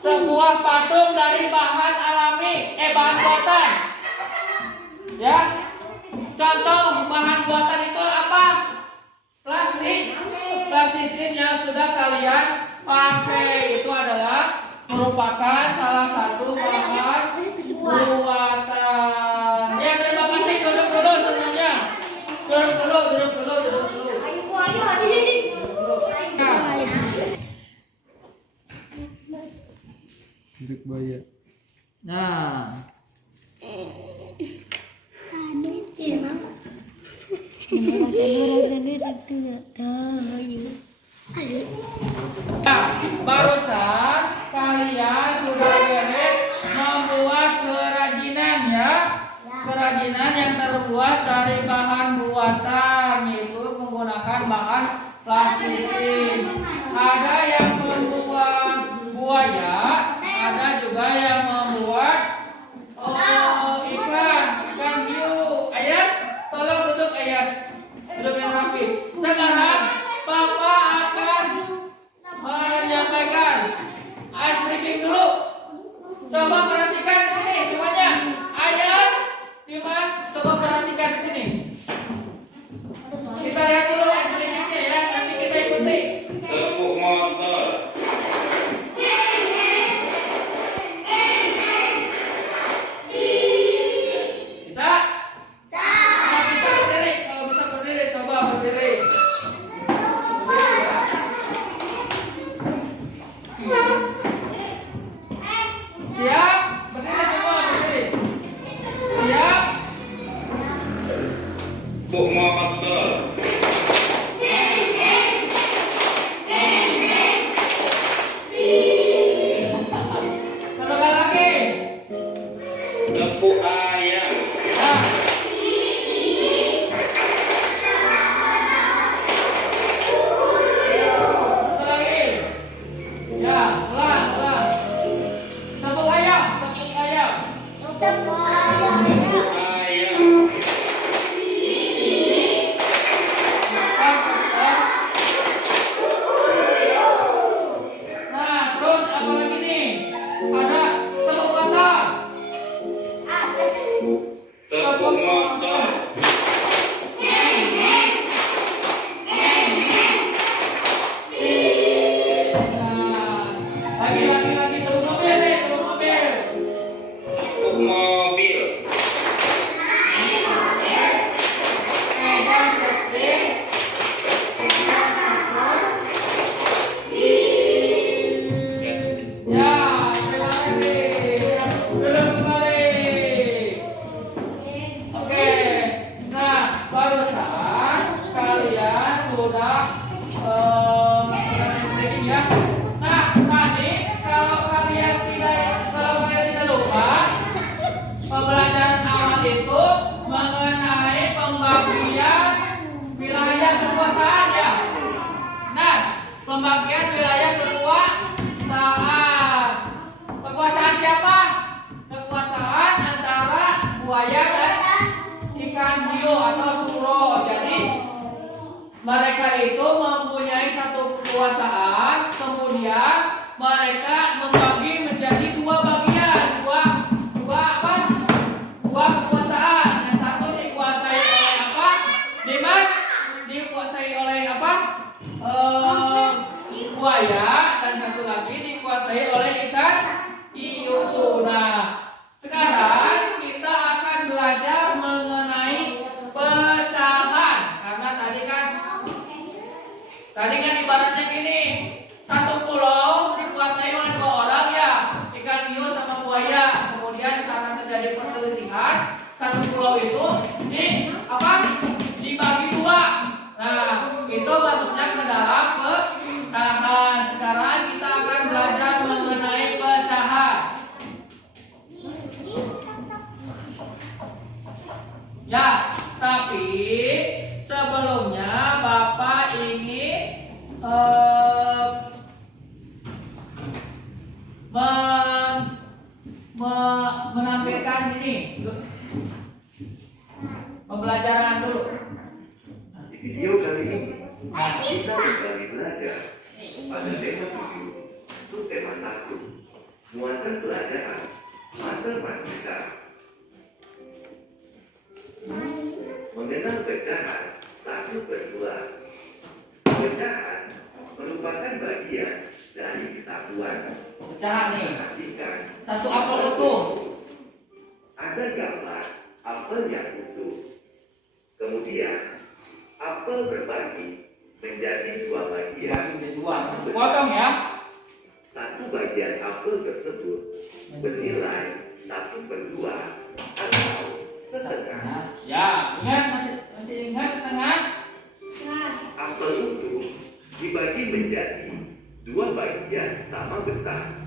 sebuah patung dari bahan alami, bahan buatan. Ya. Contoh bahan buatan itu apa? Plastisin yang sudah kalian pakai itu adalah merupakan salah satu bahan buatan. Ya, terima kasih. Duduk dulu semuanya. Duduk dulu. Duduk buaya. Nah. Nah, barusan kalian sudah beres membuat kerajinan ya. Kerajinan yang terbuat dari bahan buatan, yaitu menggunakan bahan plastisin. Ada yang membuat buaya, ada juga yang membuat ikan hiu. Ayas, tolong duduk Ayas. Duduk yang rapi. Sekarang Bapak akan menyampaikan ice breaking dulu. Coba perhatikan di sini semuanya. Ayas, Dimas, coba perhatikan di sini. Kita lihat dulu ice breakingnya ya. Nanti kita ikuti. Tepuk motor. Bisa? Bisa berdiri. Kalau bisa berdiri, coba berdiri. Siap? Berdiri semua, berdiri. Siap? Tepuk motor. Satu kali lagi. Tepuk ayam. Nah. mereka itu mempunyai satu kekuasaan, kemudian mereka membagi menjadi dua bagian, dua apa? Dua kekuasaan. Yang satu dikuasai oleh apa? Dimas dikuasai oleh apa? Buaya, dan satu lagi dikuasai oleh ikan hiu. Nah, sekarang kita akan belajar mengenai pecahan, karena tadi kan ibaratnya gini, satu pulau dikuasai oleh dua orang ya, ikan hiu sama buaya. Kemudian karena terjadi perselisihan, satu pulau itu dibagi dua. Nah, itu masuknya ke dalam pecahan. Sekarang kita akan belajar mengenai pecahan. Ya, tapi sebelumnya Bapak ingin menampilkan ini pembelajaran dulu. Di video kali ini, kita kembali belajar pada tema 7, subtema 1, muatan pelajaran matematika. Mengenal pecahan 1/2. Pecahan merupakan bagian dari kesatuan. Pecahan nih. Perhatikan, Satu apel utuh. ada gambar apel yang utuh. Kemudian apel berbagi menjadi dua bagian. Dibagi menjadi dua. Potong ya. Satu bagian apel tersebut bernilai 1/2 atau setengah. Nah, ya, ingat masih ingat setengah? Apel utuh dibagi menjadi dua bagian sama besar.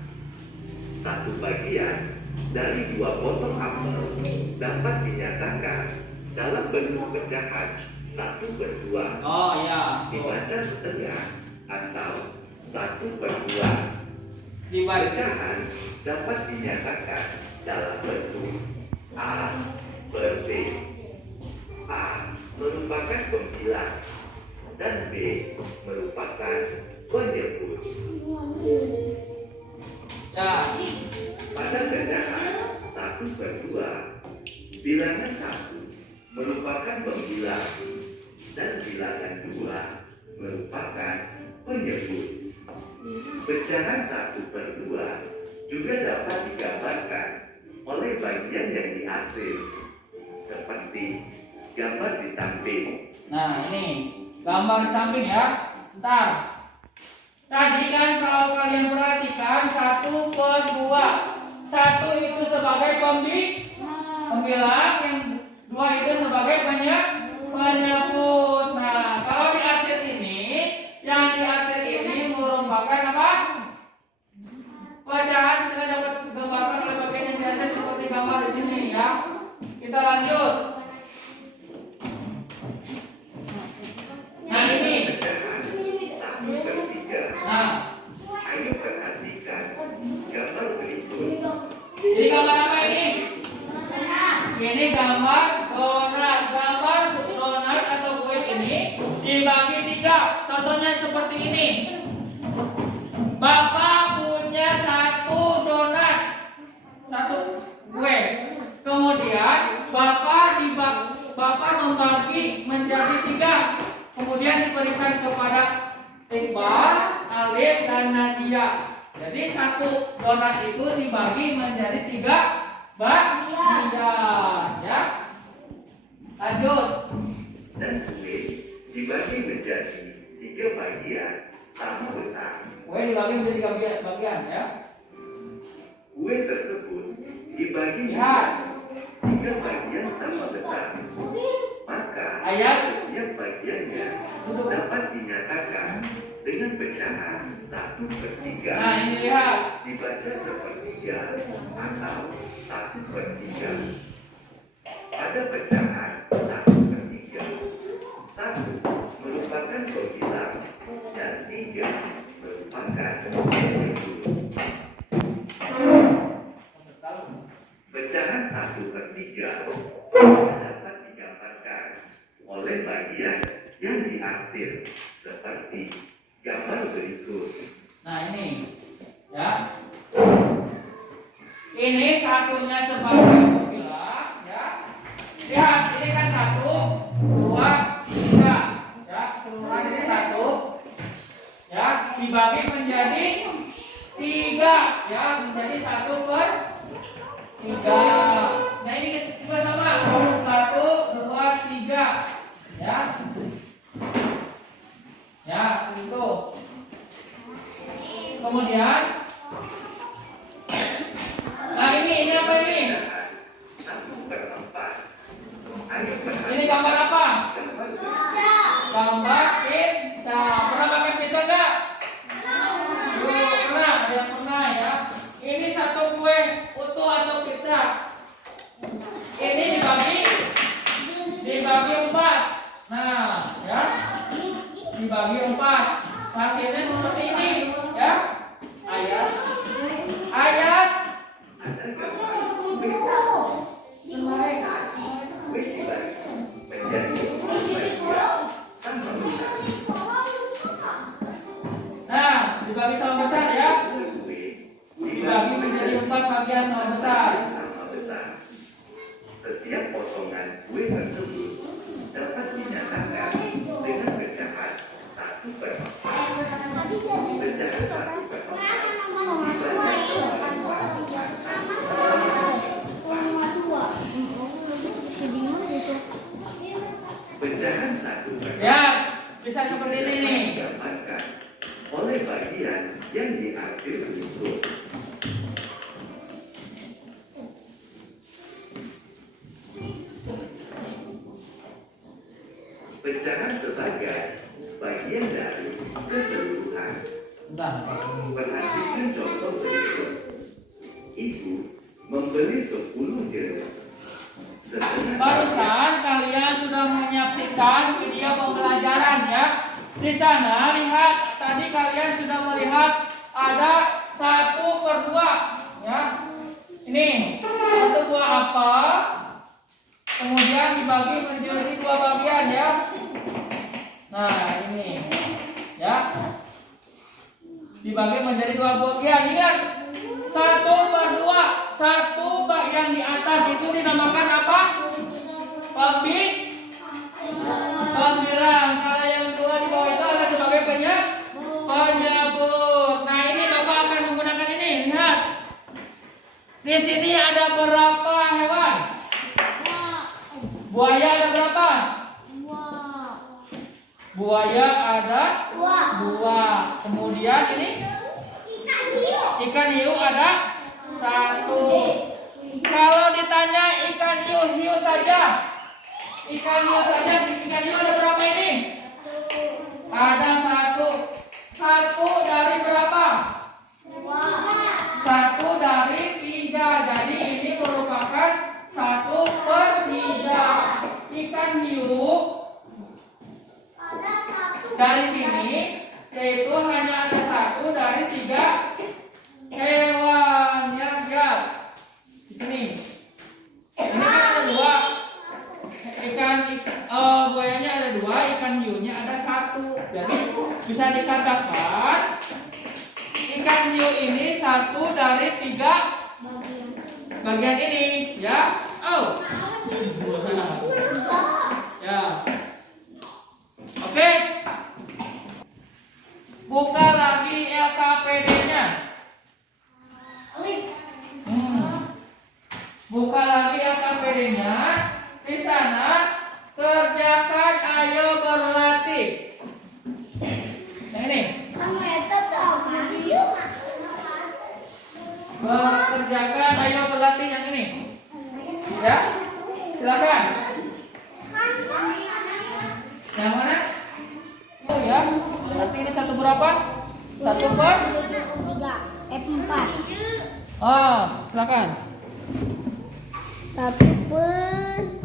Satu bagian dari dua potong apel dapat dinyatakan dalam bentuk pecahan 1/2. Oh ya. Dibaca setengah atau 1/2. Dibagi. Pecahan dapat dinyatakan dalam bentuk A per B. A merupakan pembilang dan B merupakan penyebut. Ya. Pada pecahan 1/2, bilangan 1 merupakan pembilang dan bilangan 2 merupakan penyebut. Pecahan 1/2 juga dapat digambarkan oleh bagian yang dihasil, seperti gambar di samping. Nah, ini gambar di samping ya. Bentar. Tadi kan kalau kalian perhatikan 1/2. 1 itu sebagai pembilang, yang 2 itu sebagai penyebut. Nah, kalau di arsip ini, yang di arsip ini merupakan apa? Pecahan setelah dapat digambarkan oleh bagian yang di arsip seperti gambar di sini ya. Kita lanjut. Nah, ini. Pecahan 1/3. Nah, Ayo perhatikan gambar berikut. jadi gambar apa ini? Ini gambar donat. Gambar donat atau kue ini dibagi 3. Contohnya seperti ini. Bapak punya 1 donat, 1 kue. Kemudian Bapak membagi menjadi 3. Kemudian diberikan kepada Iqbal, Alif, dan Nadia. Jadi 1 donat itu dibagi menjadi 3 bagian, ya. Lanjut. Dan kue dibagi menjadi 3 bagian sama besar. Kue dibagi menjadi 3 bagian, ya. Kue tersebut dibagi Lihat. menjadi 3 bagian sama besar. Maka Ayat. setiap bagiannya dapat dinyatakan dengan pecahan 1/3. Nah, ini lihat. Dibaca sepertiga atau 1/3. Pada pecahan 1/3, 1 merupakan pembilang dan 3 merupakan penyebut. Pecahan 1/3 dapat digambarkan oleh bagian yang diakhiri hasil seperti gambar berikut. Nah ini, ya. Ini satunya sebagai pembilang, ya. Lihat, ini kan 1, 2, 3, ya. Keseluruhan ini 1, ya. Dibagi menjadi 3, ya. Menjadi 1/3. Nah ini juga sama, 1, 2, 3, ya. Ya, itu. Kemudian, nah ini apa ini? 1/4. Ini gambar apa? Gambar pizza. Pernah makan pizza nggak? Pernah, ada yang pernah ya. Ini satu kue utuh atau pizza. Ini dibagi 4. Nah, ya. Dibagi 4. Hasilnya seperti ini, ya. Ayas. Nah, dibagi sama besar ya. Dibagi menjadi 4 bagian sama besar. Setiap potongan kue tersebut dapat dinyatakan dengan pecahan 1/4. Pecahan 1/4 dibaca pecahan 1/4 Ya, bisa seperti ini nih. digambarkan oleh bagian yang diarsir berikut. Pecahan sebagai bagian dari keseluruhan. Perhatikan contoh berikut. Ibu membeli 10 jeruk. Barusan kalian sudah menyaksikan video pembelajaran ya. Di sana lihat, tadi kalian sudah melihat ada 1/2 ya. Ini 1 buah apel, kemudian dibagi menjadi 2 bagian ya. Nah ini ya, dibagi menjadi 2 bagian. Ingat, 1/2. 1 bagian di atas itu dinamakan apa? Pembilang. Kalau yang 2 di bawah itu adalah sebagai penyebut. Nah ini Bapak akan menggunakan ini. Lihat, di sini ada berapa hewan? Buaya ada berapa? Buaya ada 2. Kemudian ini ikan hiu ada 1. Kalau ditanya ikan hiu saja, ikan hiu ada berapa ini? Ada 1. 1 dari berapa? 1 dari 3. Jadi ini merupakan 1/3. Ikan hiu dari sini yaitu hanya ada 1 dari 3 hewan ya. Di sini. Ini kan ada 2. Buayanya ada 2, ikan hiunya ada 1. Jadi bisa dikatakan ikan hiu ini 1 dari 3 bagian ini ya. Ya. Oke. Buka lagi LKPD-nya. Buka lagi LKPD-nya. Di sana kerjakan ayo berlatih. Yang ini. Kerjakan ayo berlatih yang ini. Ya. Silakan. Yang mana? Oh ya. Berarti ini 1 berapa? 1/4. F4. Oh, silakan. 1/4.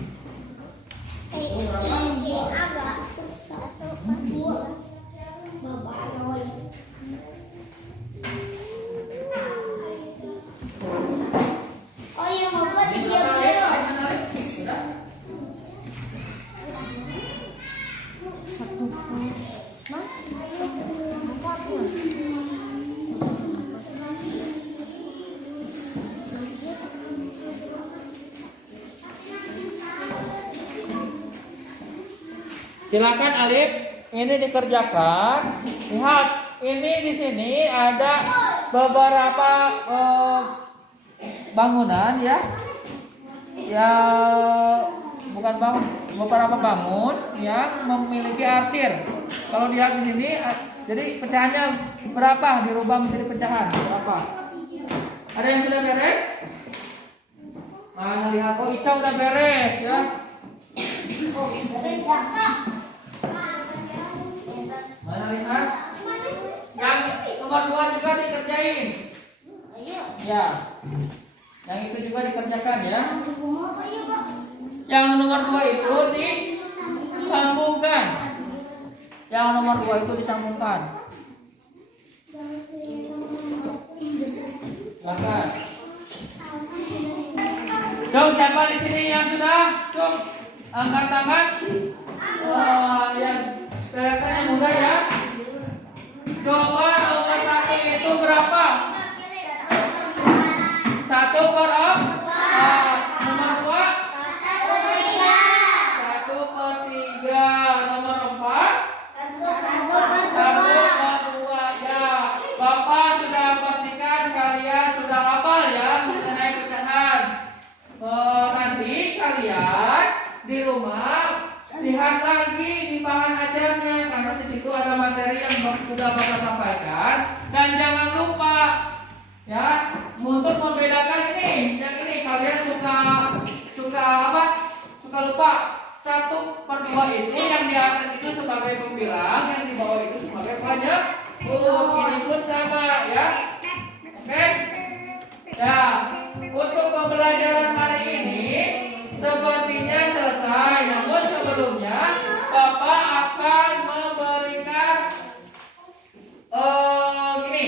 Silakan Alif, ini dikerjakan. Lihat, ini di sini ada beberapa bangunan ya. Ya, bukan bangun, beberapa bangun yang memiliki arsir. Kalau dilihat di sini, jadi pecahannya berapa? Dirubah menjadi pecahan berapa? Ada yang sudah beres? Mana lihat? Oh, Ica udah beres ya. Mana lihat? Yang nomor 2 juga dikerjain. Ya. Yang itu juga dikerjakan ya. Yang nomor 2 itu disambungkan. Yang nomor 2 itu disambungkan. Silakan. Jom, siapa di sini yang sudah? Jom, angkat tangan. Yang kelihatan yang muda ya. Jawaban nomor 1 itu berapa? 1/4. Nomor 2? 1/3. Nomor 4? 1/2. Ya, Bapak sudah pastikan kalian sudah hafal ya mengenai pecahan. Nanti kalian di rumah lihat lagi di bahan ajarnya karena di situ ada materi yang sudah Bapak sampaikan, dan jangan lupa ya untuk membedakan ini. Yang ini kalian suka apa? Suka lupa. 1/2 itu yang di atas itu sebagai pembilang, yang di bawah itu sebagai pelajar. Ini pun sama ya. Oke? Ya, untuk pembelajaran hari ini sepertinya selesai. Namun sebelumnya Bapak akan memberikan gini,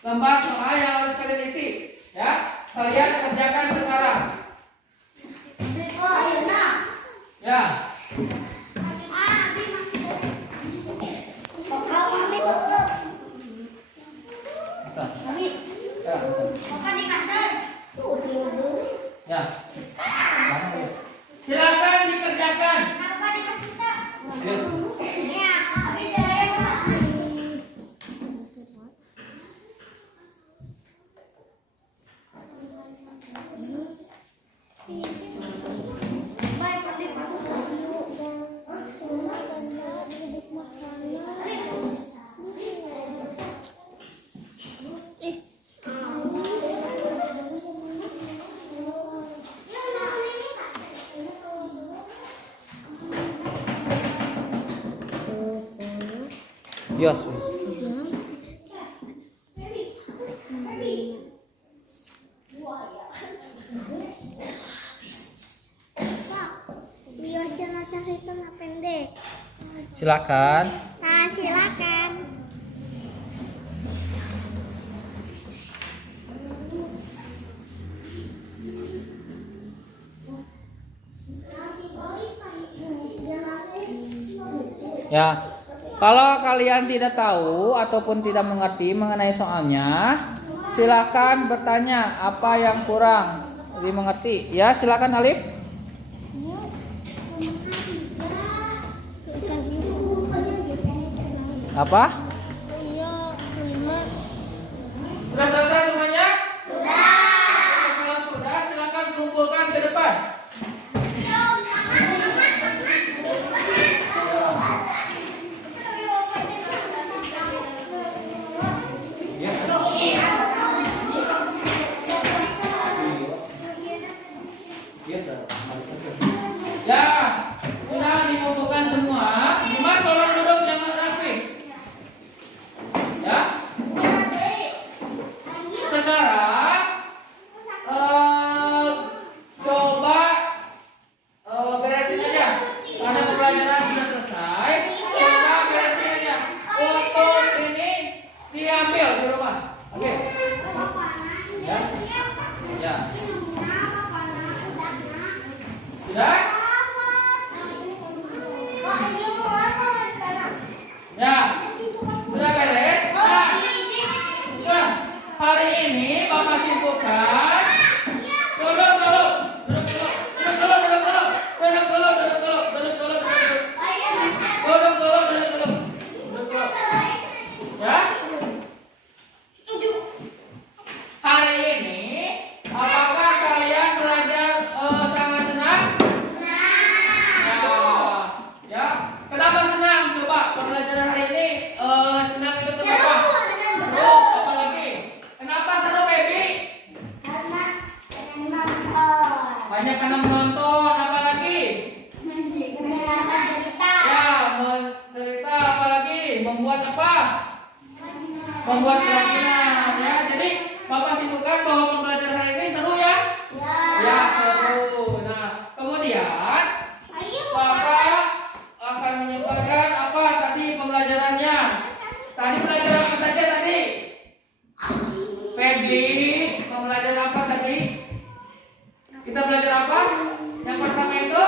lembar soal yang harus kalian isi. Ya, kalian kerjakan sekarang. Ya. Ya. Silakan dikerjakan. Yes. Biasanya cerita pendek. Silakan. Nah, silakan. Ya. Kalau kalian tidak tahu ataupun tidak mengerti mengenai soalnya, silakan bertanya apa yang kurang dimengerti. Ya, silakan Alif. Apa? Sudah selesai semuanya? Sudah. Kalau sudah, silakan kumpulkan ke depan. Ya, sudah dikumpulkan semua. Cuma tolong duduk jangan rapi. membuat kerajinan ya. Jadi Bapak simpulkan bahwa pembelajaran hari ini seru ya? Ya, seru. Nah, kemudian Bapak akan menyimpulkan apa tadi pembelajarannya. Tadi pelajaran apa saja tadi? Peggy, pembelajaran apa tadi? Kita belajar apa? Yang pertama itu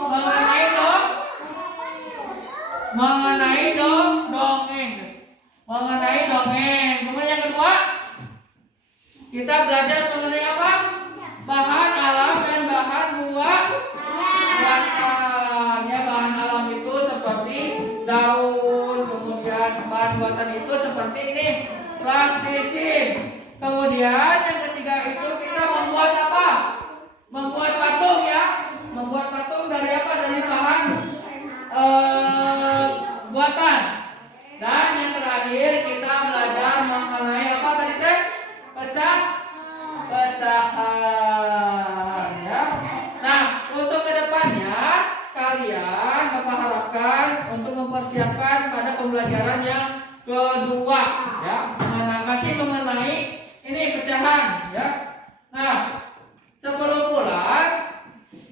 mengenai dongeng. Mengenai dongeng. Kemudian yang kedua, kita belajar mengenai apa? Bahan alam dan bahan buatan. Ya, bahan alam itu seperti daun, kemudian bahan buatan itu seperti ini, plastisin. Kemudian yang ketiga itu kita membuat apa? Membuat patung ya. Membuat patung dari apa? Dari bahan buatan. Dan yang terakhir kita belajar mengenai apa tadi teh? Pecahan ya. Nah, untuk kedepannya kalian Bapak harapkan untuk mempersiapkan pada pembelajaran yang kedua ya. Masih mengenai ini pecahan ya. Nah, sebelum pulang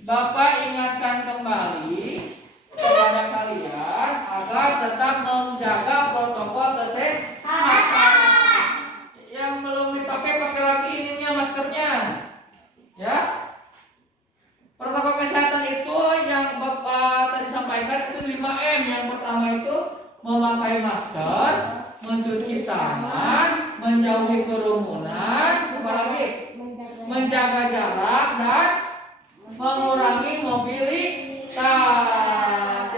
Bapak ingatkan kembali kepada kalian agar tetap menjaga protokol kesehatan. Yang belum dipakai lagi ininya maskernya. Ya. Protokol kesehatan itu yang Bapak tadi sampaikan itu 5M. Yang pertama itu memakai masker, mencuci tangan, menjauhi kerumunan, apalagi menjaga jarak dan mengurangi mobilitas.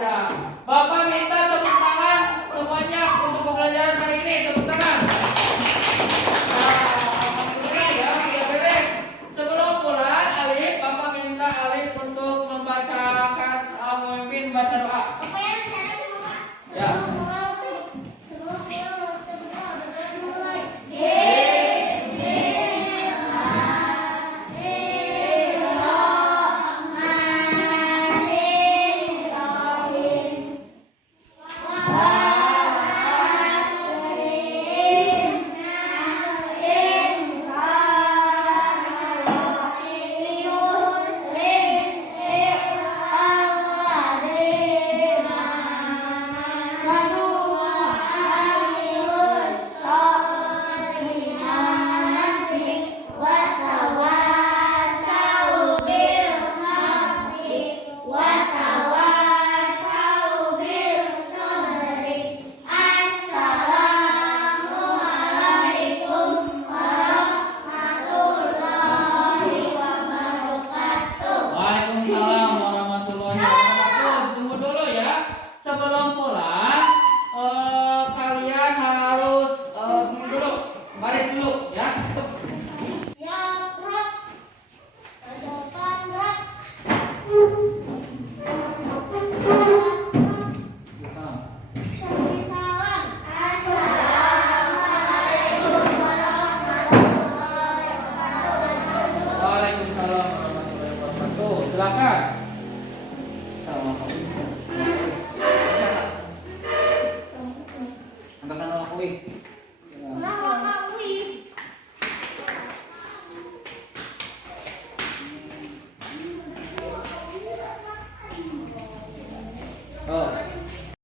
Ya. Bapak minta tepuk tangan semuanya untuk pembelajaran hari ini. Tepuk tangan. Nah, alhamdulillah ya, sudah beres. Sebelum pulang, Alif, Bapak minta Alif untuk membacakan, memimpin baca doa. Ya. Waalaikumsalam warahmatullahi wabarakatuh. Tunggu dulu ya. Sebelum